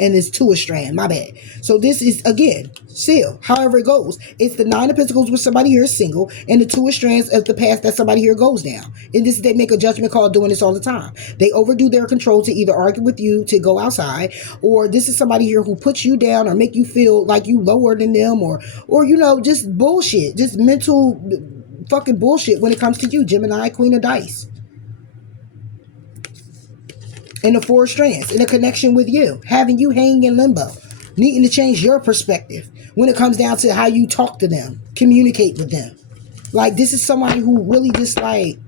And it's Two of Strand, my bad. So this is, again, still, however it goes. It's the Nine of Pentacles where somebody here is single, and the Two of Strands of the path that somebody here goes down. And this, they make a judgment call doing this all the time. They overdo their control to either argue with you to go outside, or this is somebody here who puts you down or make you feel like you lower than them, or you know, just bullshit. Just mental fucking bullshit when it comes to you, Gemini, Queen of Dice. And the Four Strands, in a connection with you, having you hanging in limbo, needing to change your perspective when it comes down to how you talk to them, communicate with them. Like, this is somebody who really just like,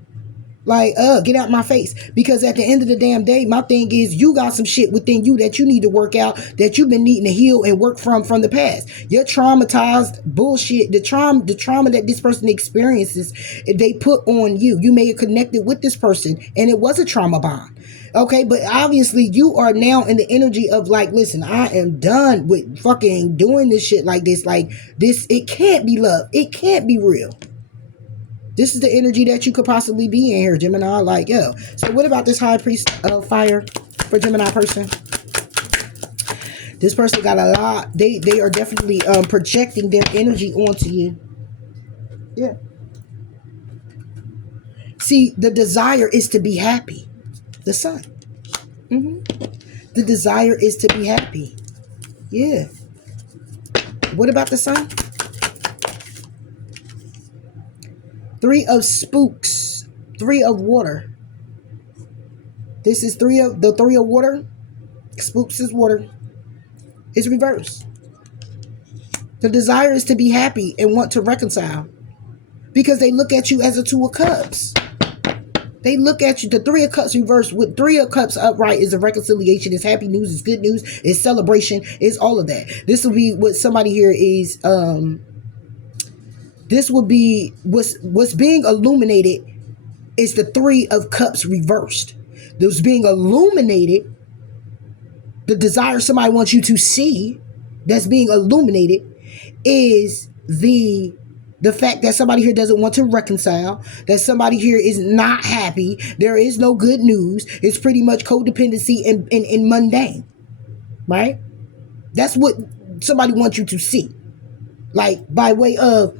get out my face. Because at the end of the damn day, my thing is, you got some shit within you that you need to work out, that you've been needing to heal and work from the past. Your traumatized bullshit, the trauma that this person experiences, they put on you. You may have connected with this person and it was a trauma bond. Okay, but obviously you are now in the energy of like, listen, I am done with fucking doing this shit like this. Like this, it can't be love. It can't be real. This is the energy that you could possibly be in here, Gemini. Like, yo. So what about this High Priest of Fire for Gemini person? This person got a lot. They are definitely projecting their energy onto you. Yeah. See, the desire is to be happy. The Sun. The desire is to be happy. Yeah. What about the sun? Three of spooks. Three of water. This is three of water. Spooks is water. It's reversed. The desire is to be happy and want to reconcile. Because they look at you as a two of cups. They look at you, the three of cups reversed with three of cups upright is a reconciliation, is happy news, is good news, is celebration, is all of that. This will be what somebody here is, this will be, what's being illuminated is the three of cups reversed. Those being illuminated, the desire somebody wants you to see that's being illuminated is the fact that somebody here doesn't want to reconcile, that somebody here is not happy, there is no good news, it's pretty much codependency and mundane, right? That's what somebody wants you to see. Like, by way of,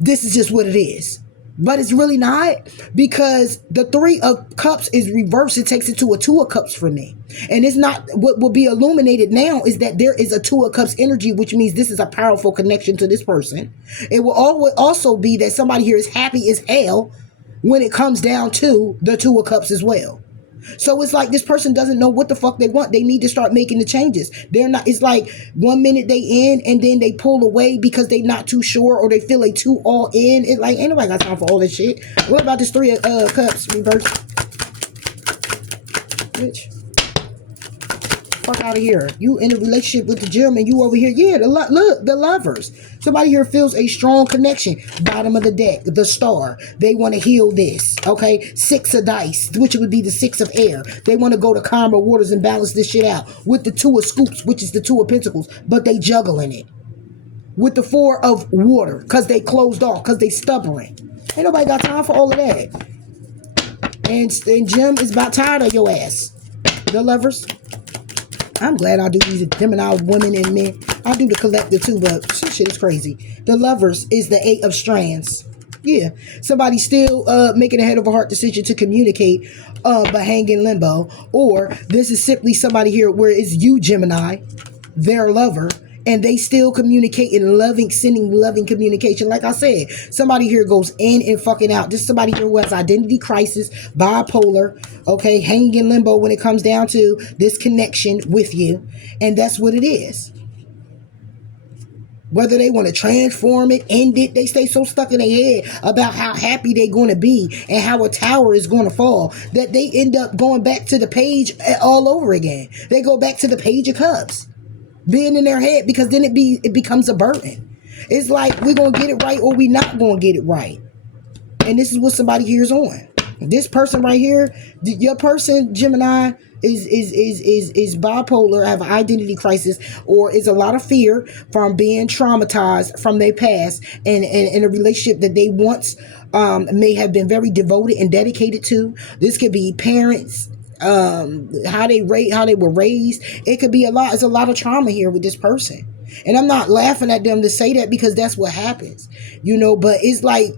this is just what it is. But it's really not, because the three of cups is reversed. It takes it to a two of cups for me. And it's not, what will be illuminated now is that there is a two of cups energy, which means this is a powerful connection to this person. It will also be that somebody here is happy as hell when it comes down to the two of cups as well. So it's like this person doesn't know what the fuck they want. They need to start making the changes. They're not, it's like 1 minute they in and then they pull away because they not too sure, or they feel like too all in. It's like, ain't nobody got time for all this shit. What about this three of cups reverse? Bitch. Fuck out of here. You in a relationship with the gym and you over here. Yeah, look, the lovers. Somebody here feels a strong connection. Bottom of the deck, the star. They want to heal this. Okay, six of dice, which would be the six of air. They want to go to calmer waters and balance this shit out. With the two of scoops, which is the two of pentacles, but they juggling it. With the four of water, because they closed off, because they stubborn. Ain't nobody got time for all of that. And Jim is about tired of your ass. The lovers. I'm glad I do these Gemini women and men. I do the collective too, but shit is crazy. The lovers is the eight of strands. Yeah. Somebody still making a head over heart decision to communicate, but hang in limbo. Or this is simply somebody here where it's you, Gemini, their lover, and they still communicate in loving, sending loving communication. Like I said, somebody here goes in and fucking out. This is somebody here who has identity crisis, bipolar, okay, hanging in limbo when it comes down to this connection with you. And that's what it is. Whether they want to transform it, end it, they stay so stuck in their head about how happy they're going to be and how a tower is going to fall that they end up going back to the page all over again. They go back to the page of cups. Being in their head, because then it becomes a burden. It's like we're gonna get it right or we not gonna get it right. And this is what somebody here is on. This person right here, your person, Gemini, is bipolar, have an identity crisis, or is a lot of fear from being traumatized from their past and in a relationship that they once may have been very devoted and dedicated to. This could be parents, how they were raised. It could be a lot. It's a lot of trauma here with this person, and I'm not laughing at them to say that, because that's what happens, but it's like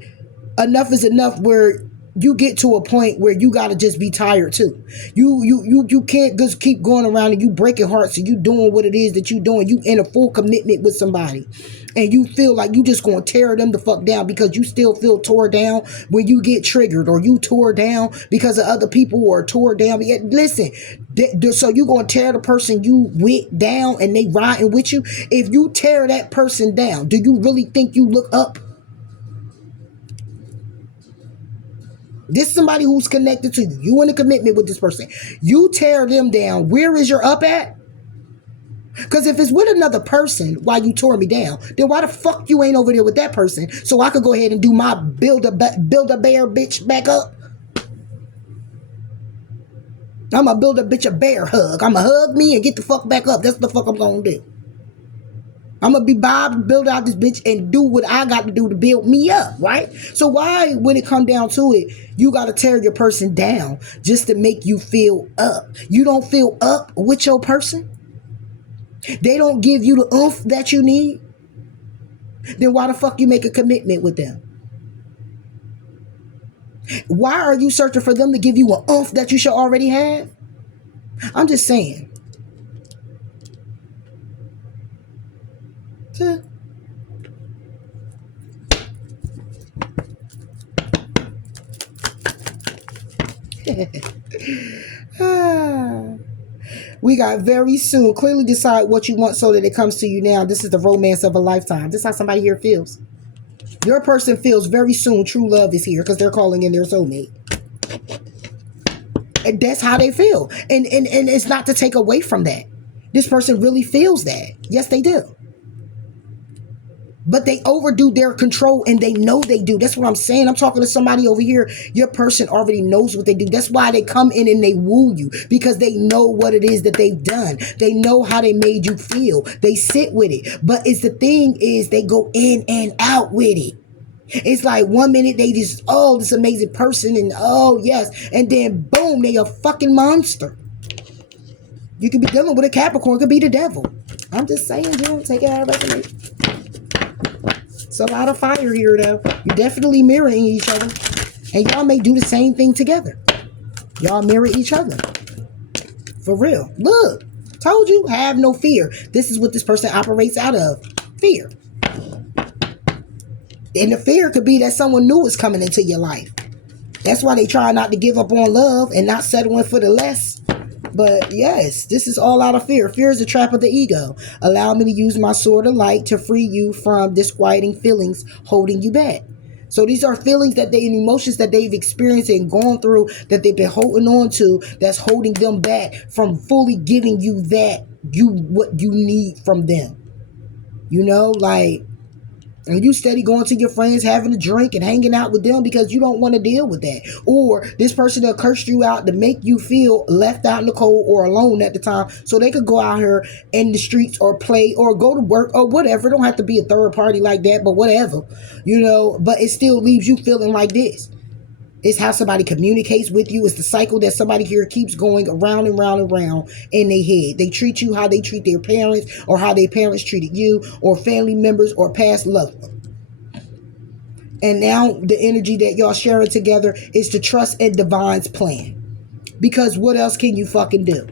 enough is enough, where you get to a point where you got to just be tired too. You can't just keep going around and you breaking hearts and you doing what it is that you doing. You in a full commitment with somebody and you feel like you just going to tear them the fuck down, because you still feel tore down when you get triggered, or you tore down because of other people, or tore down. Listen, so you going to tear the person you with down and they riding with you. If you tear that person down, do you really think you look up? This is somebody who's connected to you. You in a commitment with this person. You tear them down. Where is your up at? Because if it's with another person while you tore me down, then why the fuck you ain't over there with that person so I could go ahead and do my build a bear bitch back up? I'm going to build a bitch a bear hug. I'm going to hug me and get the fuck back up. That's what the fuck I'm going to do. I'm going to be Bob, build out this bitch and do what I got to do to build me up, right? So why, when it come down to it, you got to tear your person down just to make you feel up? You don't feel up with your person? They don't give you the oomph that you need? Then why the fuck you make a commitment with them? Why are you searching for them to give you an oomph that you should already have? I'm just saying. We got very soon. Clearly decide what you want so that it comes to you now. This is the romance of a lifetime. This is how somebody here feels. Your person feels very soon true love is here because they're calling in their soulmate. And that's how they feel. And it's not to take away from that. This person really feels that. Yes, they do. But they overdo their control and they know they do. That's what I'm saying. I'm talking to somebody over here. Your person already knows what they do. That's why they come in and they woo you, because they know what it is that they've done. They know how they made you feel. They sit with it. But it's the thing is they go in and out with it. It's like 1 minute they just, oh, this amazing person, and oh, yes. And then boom, they a fucking monster. You could be dealing with a Capricorn. It could be the devil. I'm just saying, June, take it out of resonate. It's a lot of fire here, though. You're definitely mirroring each other. And y'all may do the same thing together. Y'all mirror each other. For real. Look. Told you, have no fear. This is what this person operates out of. Fear. And the fear could be that someone new is coming into your life. That's why they try not to give up on love and not settling for the less. But yes, this is all out of fear. Fear is a trap of the ego. Allow me to use my sword of light to free you from disquieting feelings holding you back. So these are feelings that and emotions that they've experienced and gone through that they've been holding on to, that's holding them back from fully giving you what you need from them. You know, like, and you steady going to your friends, having a drink and hanging out with them because you don't want to deal with that. Or this person that cursed you out to make you feel left out in the cold or alone at the time, so they could go out here in the streets or play or go to work or whatever. It don't have to be a third party like that, but whatever, you know, but it still leaves you feeling like this. It's how somebody communicates with you. It's the cycle that somebody here keeps going around and round and round in their head. They treat you how they treat their parents, or how their parents treated you, or family members, or past loved ones. And now the energy that y'all sharing together is to trust in Divine's plan. Because what else can you fucking do?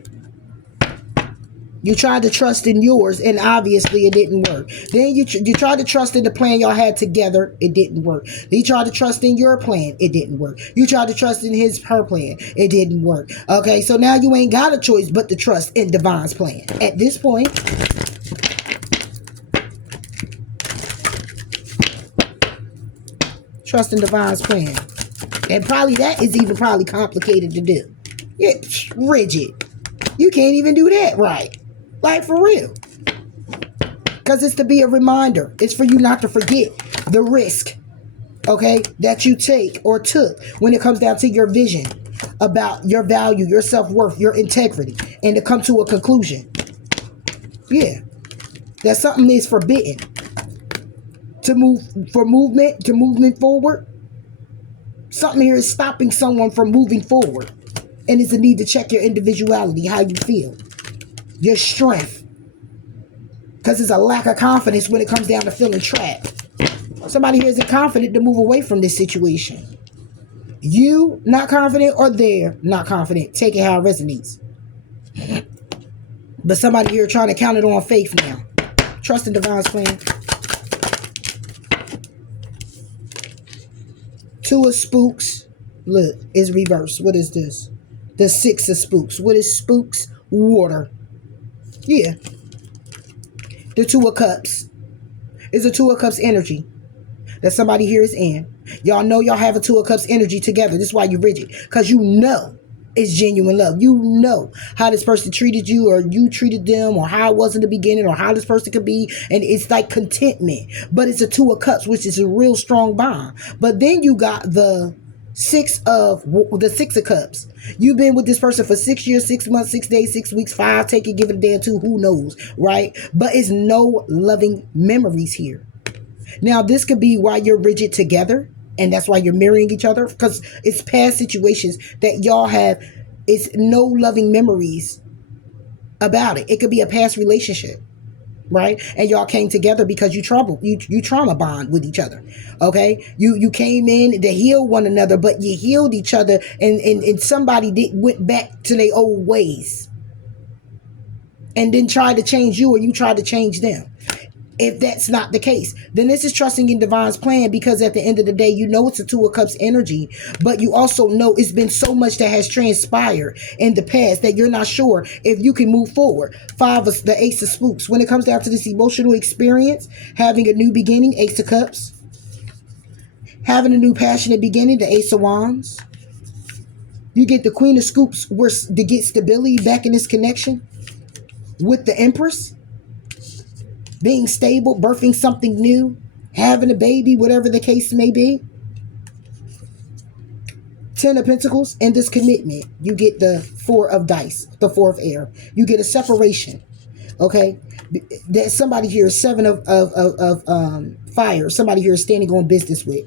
You tried to trust in yours, and obviously it didn't work. Then you tried to trust in the plan y'all had together. It didn't work. He tried to trust in your plan. It didn't work. You tried to trust in her plan. It didn't work. Okay, so now you ain't got a choice but to trust in Divine's plan. At this point, trust in Divine's plan. And probably that is even probably complicated to do. It's rigid. You can't even do that right. Like, for real. Because it's to be a reminder. It's for you not to forget the risk, okay, that you take or took when it comes down to your vision about your value, your self-worth, your integrity, and to come to a conclusion. Yeah. That something is forbidden. To movement forward. Something here is stopping someone from moving forward. And it's a need to check your individuality, how you feel. Your strength. Because there's a lack of confidence when it comes down to feeling trapped. Somebody here isn't confident to move away from this situation. You not confident, or they're not confident. Take it how it resonates. But somebody here trying to count it on faith now. Trust in Divine's plan. Two of spooks. Look, it's reversed. What is this? The six of spooks. What is spooks? Water. Yeah. The two of cups. It's a two of cups energy that somebody here is in. Y'all know y'all have a two of cups energy together. This is why you're rigid. Because you know it's genuine love. You know how this person treated you, or you treated them, or how it was in the beginning, or how this person could be. And it's like contentment. But it's a two of cups, which is a real strong bond. But then you got the six of cups. You've been with this person for 6 years, 6 months, 6 days, 6 weeks, 5, take it, give it a day or two, who knows, right? But it's no loving memories here. Now, this could be why you're rigid together, and that's why you're mirroring each other, because it's past situations that y'all have. It's no loving memories about it. It could be a past relationship, right? And y'all came together because you trauma bond with each other. Okay, you came in to heal one another, but you healed each other, and somebody went back to their old ways and then tried to change you, or you tried to change them. If that's not the case, then this is trusting in divine's plan, because at the end of the day, you know it's a Two of Cups energy, but you also know it's been so much that has transpired in the past that you're not sure if you can move forward. The Ace of Spooks. When it comes down to this emotional experience, having a new beginning, Ace of Cups. Having a new passionate beginning, the Ace of Wands. You get the Queen of Scoops, where to get stability back in this connection with the Empress. Being stable, birthing something new, having a baby, whatever the case may be. Ten of Pentacles and this commitment. You get the Four of Dice, the Four of Air. You get a separation. Okay, that somebody here is Seven of Fire. Somebody here is standing on business with.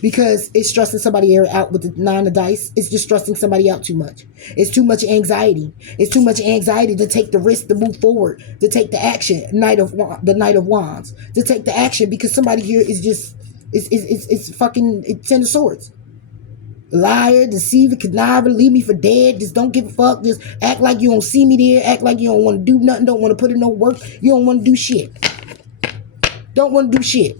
Because it's stressing somebody out with the Nine of Dice. It's just stressing somebody out too much. It's too much anxiety. It's too much anxiety to take the risk, to move forward, to take the action. The Knight of Wands. To take the action, because somebody here is just, it's fucking, it's Ten of Swords. Liar, deceiver, conniver, leave me for dead. Just don't give a fuck. Just act like you don't see me there. Act like you don't want to do nothing. Don't want to put in no work. You don't want to do shit. Don't want to do shit.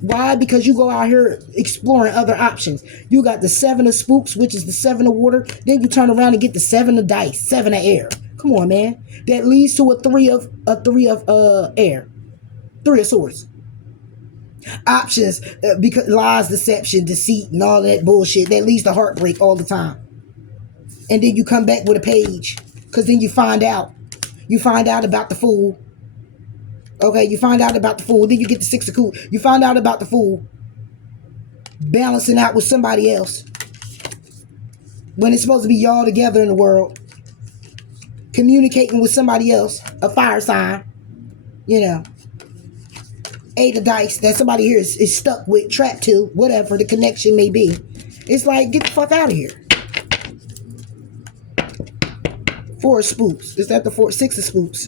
Why? Because you go out here exploring other options. You got the Seven of Spooks, which is the Seven of Water. Then you turn around and get the Seven of Dice, Seven of Air. Come on, man. That leads to a three of air, Three of Swords. Options, because lies, deception, deceit, and all that bullshit. That leads to heartbreak all the time. And then you come back with a page, because then you find out. You find out about the Fool. Okay, you find out about the Fool. Then you get the Six of Cups. You find out about the Fool balancing out with somebody else when it's supposed to be y'all together in the world, communicating with somebody else, a fire sign, you know. Eight of Dice that somebody here is stuck with, trapped to, whatever the connection may be. It's like, get the fuck out of here. Four of Spooks. Is that the Six of Spooks?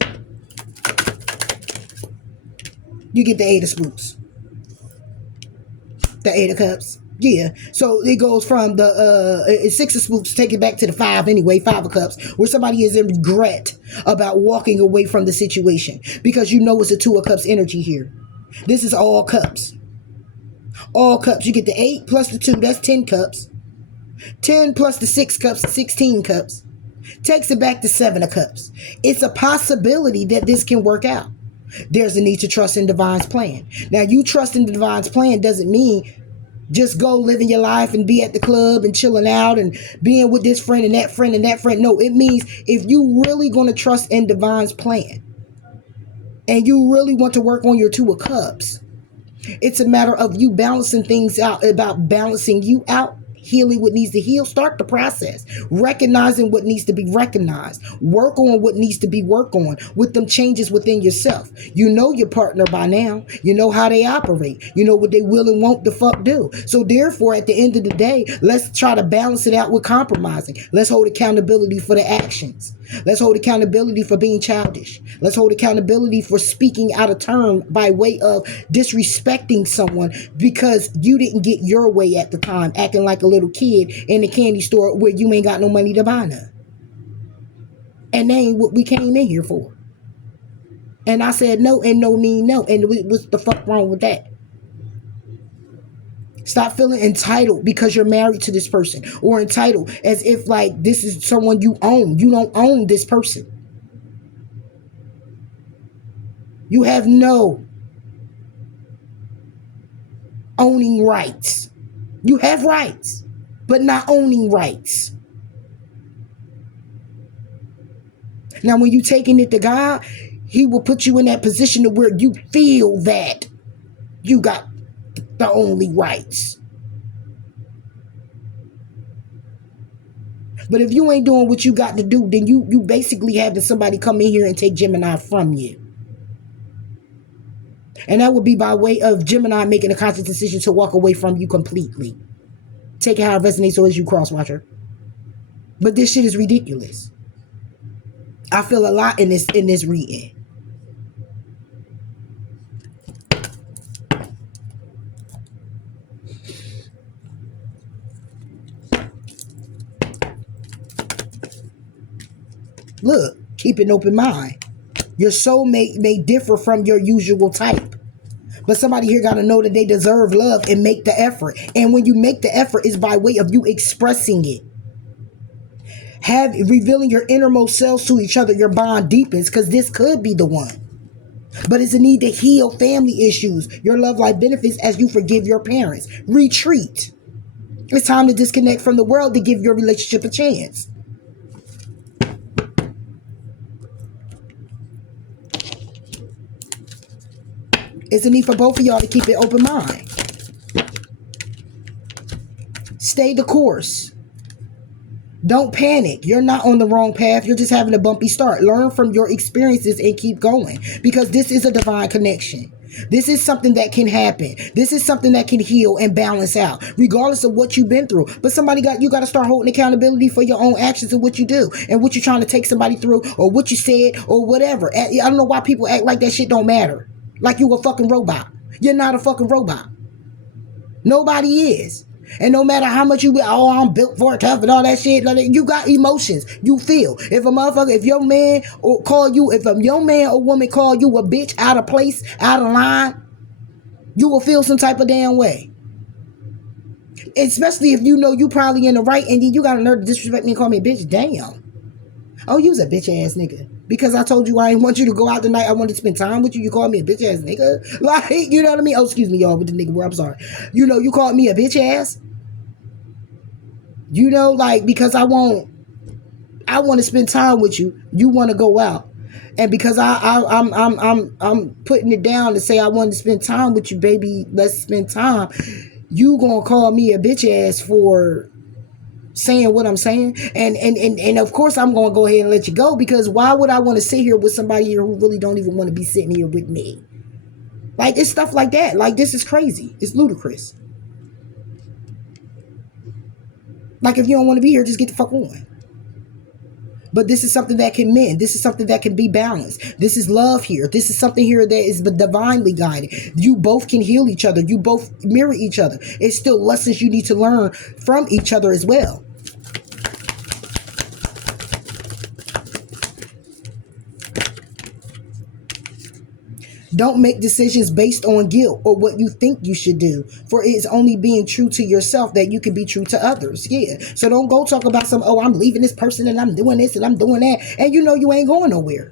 You get the Eight of Spooks. The Eight of Cups. Yeah. So it goes from the Six of Spooks, take it back to the Five anyway, Five of Cups, where somebody is in regret about walking away from the situation. Because you know it's a Two of Cups energy here. This is all cups. All cups. You get the 8 plus the 2, that's 10 cups. 10 plus the 6 cups, 16 cups. Takes it back to 7 of Cups. It's a possibility that this can work out. There's a need to trust in divine's plan. Now, you trust in the divine's plan doesn't mean just go living your life and be at the club and chilling out and being with this friend and that friend and that friend. No, it means if you really going to trust in divine's plan and you really want to work on your Two of Cups, it's a matter of you balancing things out, about balancing you out, healing what needs to heal. Start the process, recognizing what needs to be recognized, work on what needs to be worked on with them changes within yourself. You know your partner by now. You know how they operate. You know what they will and won't the fuck do. So therefore, at the end of the day, let's try to balance it out with compromising. Let's hold accountability for the actions. Let's hold accountability for being childish. Let's hold accountability for speaking out of turn by way of disrespecting someone because you didn't get your way at the time, acting like a little kid in the candy store where you ain't got no money to buy none. And that ain't what we came in here for. And I said no, and no mean no. And what's the fuck wrong with that? Stop feeling entitled because you're married to this person, or entitled as if like this is someone you own. You don't own this person. You have no owning rights. You have rights, but not owning rights. Now, when you taking it to God, He will put you in that position to where you feel that you got the only rights. But if you ain't doing what you got to do, then you basically having somebody come in here and take Gemini from you. And that would be by way of Gemini making a conscious decision to walk away from you completely. Take it how it resonates, or as you cross-watcher. But this shit is ridiculous. I feel a lot in this reading. Look, keep an open mind. Your soulmate may differ from your usual type. But somebody here got to know that they deserve love and make the effort. And when you make the effort, is by way of you expressing it. Revealing your innermost selves to each other, your bond deepens, because this could be the one. But it's a need to heal family issues. Your love life benefits as you forgive your parents. Retreat. It's time to disconnect from the world to give your relationship a chance. It's a need for both of y'all to keep an open mind. Stay the course. Don't panic. You're not on the wrong path. You're just having a bumpy start. Learn from your experiences and keep going. Because this is a divine connection. This is something that can happen. This is something that can heal and balance out, regardless of what you've been through. But you got to start holding accountability for your own actions and what you do and what you're trying to take somebody through or what you said or whatever. I don't know why people act like that shit don't matter. Like you a fucking robot. You're not a fucking robot. Nobody is. And no matter how much I'm built for it, tough and all that shit, you got emotions. You feel. If your man or woman call you a bitch out of place, out of line, you will feel some type of damn way. Especially if you know you probably in the right and then you got a nerve to disrespect me and call me a bitch. Damn. Oh, you's a bitch ass nigga. Because I told you I didn't want you to go out tonight. I wanted to spend time with you. You called me a bitch ass nigga. Like, you know what I mean? Oh, excuse me, y'all, with the nigga word. I'm sorry. You called me a bitch ass. Because I want to spend time with you. You want to go out. And because I'm putting it down to say I want to spend time with you, baby. Let's spend time. You gonna call me a bitch ass for saying what I'm saying, and of course I'm gonna go ahead and let you go, because why would I want to sit here with somebody here who really don't even want to be sitting here with me? Like, it's stuff like that. Like, this is crazy. It's ludicrous. Like, if you don't want to be here, just get the fuck on. But this is something that can mend. This is something that can be balanced. This is love here. This is something here that is divinely guided. You both can heal each other. You both mirror each other. It's still lessons you need to learn from each other as well. Don't make decisions based on guilt or what you think you should do, for it is only being true to yourself that you can be true to others. Yeah. So don't go talk about I'm leaving this person and I'm doing this and I'm doing that, and you ain't going nowhere.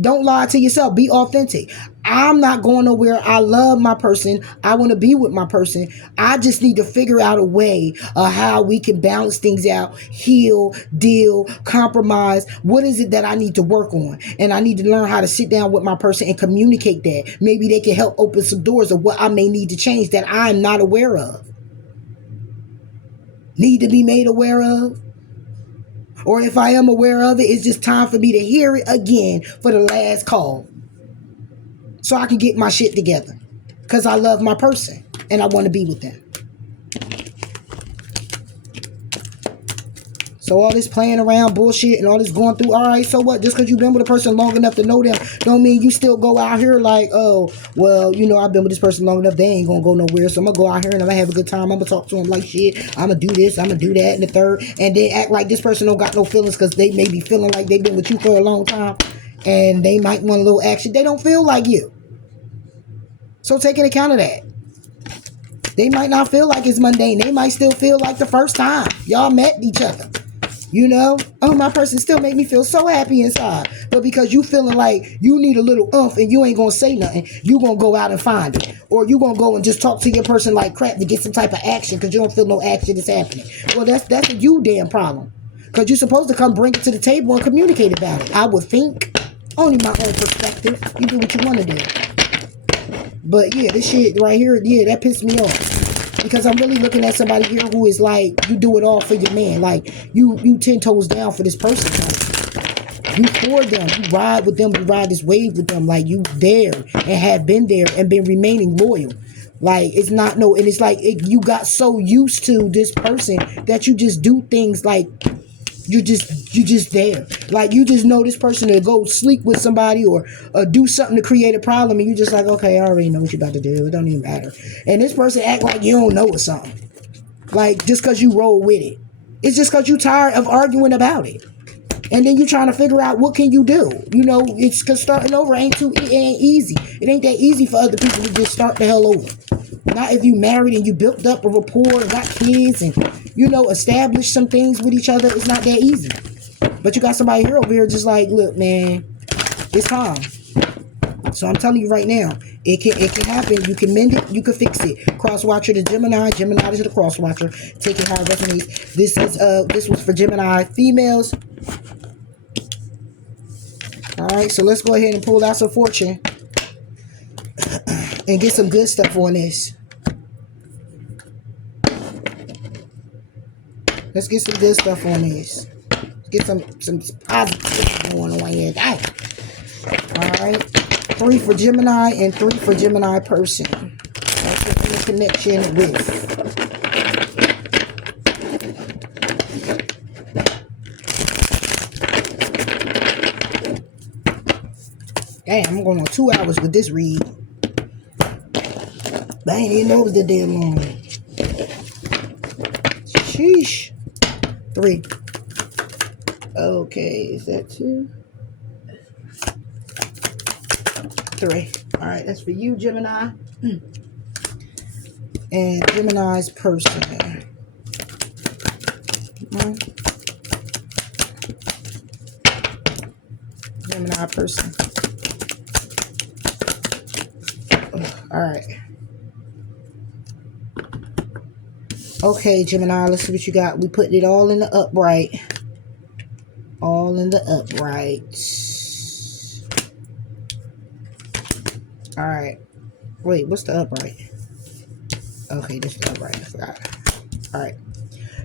Don't lie to yourself. Be authentic. I'm not going nowhere. I love my person. I want to be with my person. I just need to figure out a way of how we can balance things out, heal, deal, compromise. What is it that I need to work on? And I need to learn how to sit down with my person and communicate that. Maybe they can help open some doors of what I may need to change that I'm not aware of. Need to be made aware of. Or if I am aware of it, it's just time for me to hear it again for the last call. So I can get my shit together. Because I love my person and I want to be with them. So all this playing around bullshit and all this going through, all right, so what? Just because you've been with a person long enough to know them, don't mean you still go out here like, oh, well, I've been with this person long enough, they ain't going to go nowhere, so I'm going to go out here and I'm going to have a good time, I'm going to talk to them like shit, I'm going to do this, I'm going to do that, and the third, and then act like this person don't got no feelings because they may be feeling like they've been with you for a long time, and they might want a little action. They don't feel like you. So take an account of that. They might not feel like it's mundane. They might still feel like the first time y'all met each other. Oh, my person still make me feel so happy inside. But because you feeling like you need a little oomph and you ain't going to say nothing, you going to go out and find it. Or you going to go and just talk to your person like crap to get some type of action because you don't feel no action is happening. Well, that's a you damn problem. Because you're supposed to come bring it to the table and communicate about it. I would think. Only my own perspective. You do what you want to do. But yeah, this shit right here, yeah, that pissed me off. Because I'm really looking at somebody here who is like, you do it all for your man. Like, you 10 toes down for this person. Like, you for them. You ride with them. You ride this wave with them. Like, you there and have been there and been remaining loyal. Like, it's not no, and it's like you got so used to this person that you just do things like, you just there. Like, you just know this person to go sleep with somebody or do something to create a problem, and you just like, okay, I already know what you're about to do. It don't even matter. And this person act like you don't know or something. Like, just because you roll with it. It's just because you tired of arguing about it. And then you're trying to figure out what can you do. You know, it's because starting over ain't easy. It ain't that easy for other people to just start the hell over. Not if you married and you built up a rapport and got kids and, you know, established some things with each other. It's not that easy. But you got somebody here over here just like, look, man, it's time. So I'm telling you right now, it can happen. You can mend it. You can fix it. Cross watcher to Gemini. Gemini to the cross watcher. Take it how it resonates. This was for Gemini females. All right, so let's go ahead and pull out some fortune and get some good stuff on this. Let's get some good stuff on this. Get some positive going on here. All right. 3 for Gemini and 3 for Gemini person. That's the connection with. Damn, I'm going on 2 hours with this read. I ain't even know it was that damn long. Sheesh. 3. Okay, is that 2? 3. All right, that's for you, Gemini. And Gemini's person. Gemini person. All right. Okay, Gemini, let's see what you got. We put it all in the upright. All in the upright. All right. Wait, what's the upright? Okay, this is the upright. I forgot. All right.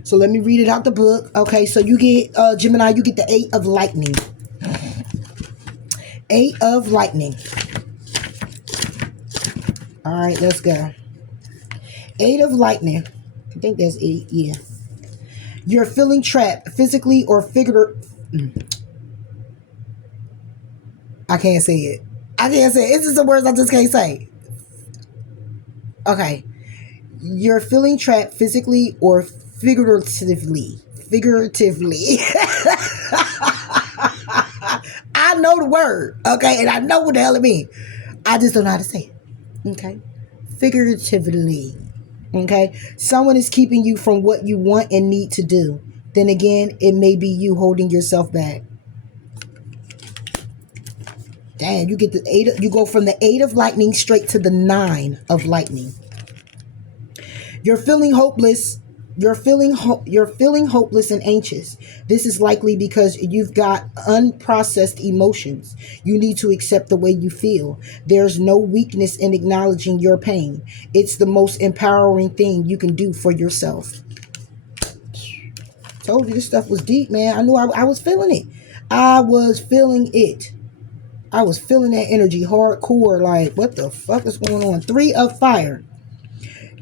So let me read it out the book. Okay, so you get, Gemini, you get the 8 of lightning. 8 of lightning. All right, let's go. 8 of lightning. I think that's 8, yeah. You're feeling trapped, physically or figuratively. I can't say it. I can't say it. It's just the words I just can't say. Okay. You're feeling trapped physically or figuratively. Figuratively. I know the word, okay? And I know what the hell it means. I just don't know how to say it. Okay? Figuratively. Okay? Someone is keeping you from what you want and need to do. Then again, it may be you holding yourself back. Damn, you get the 8. You go from the 8 of lightning straight to the 9 of lightning. You're feeling hopeless. You're feeling hopeless and anxious. This is likely because you've got unprocessed emotions. You need to accept the way you feel. There's no weakness in acknowledging your pain. It's the most empowering thing you can do for yourself. Told you this stuff was deep, man. I knew I was feeling it. I was feeling it. I was feeling that energy hardcore. Like, what the fuck is going on? 3 of fire.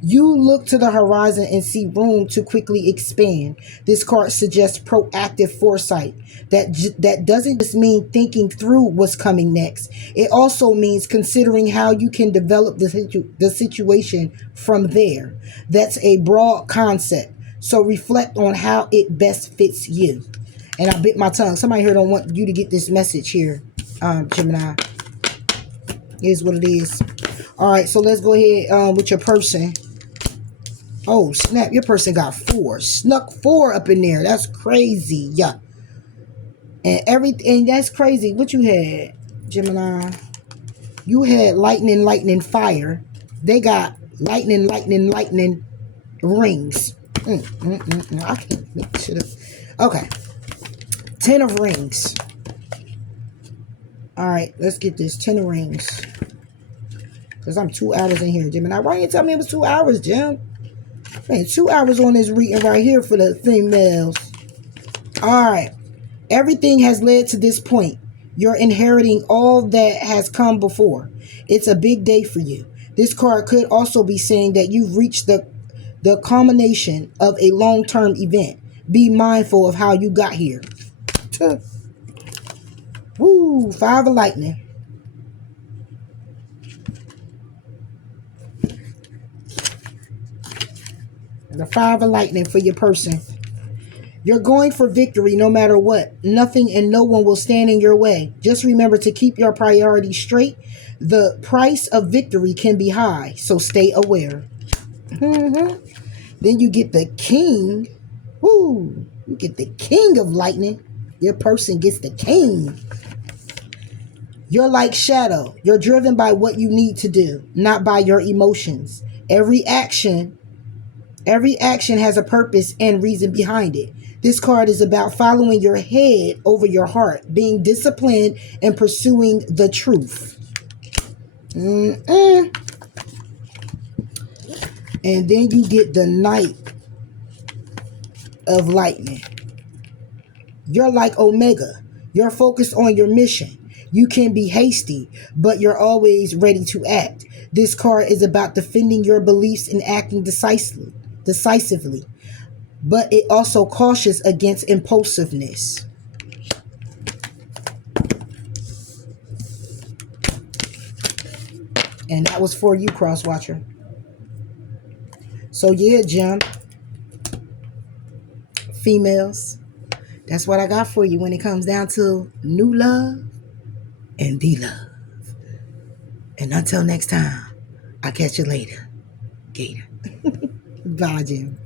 You look to the horizon and see room to quickly expand. This card suggests proactive foresight. That doesn't just mean thinking through what's coming next. It also means considering how you can develop the situation from there. That's a broad concept. So reflect on how it best fits you. And I bit my tongue. Somebody here don't want you to get this message here, Gemini. Is what it is. All right, so let's go ahead with your person. Oh, snap. Your person got 4. Snuck 4 up in there. That's crazy. Yeah. And everything, that's crazy. What you had, Gemini? You had lightning, fire. They got lightning, rings. I can't make shit up. Okay. 10 of rings. All right, let's get this. 10 of rings. Because I'm 2 hours in here, Gemini. Why didn't you tell me it was 2 hours, Jim? Man, 2 hours on this reading right here for the females. All right. Everything has led to this point. You're inheriting all that has come before. It's a big day for you. This card could also be saying that you've reached the culmination of a long-term event. Be mindful of how you got here. Woo, 5 of lightning. The 5 of lightning for your person. You're going for victory no matter what. Nothing and no one will stand in your way. Just remember to keep your priorities straight. The price of victory can be high, so stay aware. Then you get the king. Woo! You get the king of lightning. Your person gets the king. You're like shadow. You're driven by what you need to do, not by your emotions. Every action has a purpose and reason behind it. This card is about following your head over your heart, being disciplined, and pursuing the truth. And then you get the Knight of Lightning. You're like Omega. You're focused on your mission. You can be hasty, but you're always ready to act. This card is about defending your beliefs and acting decisively, but it also cautions against impulsiveness. And that was for you, Cross Watcher. So yeah, Gem, females, that's what I got for you when it comes down to new love and be love. And until next time, I'll catch you later. Gator. Bye, Jim.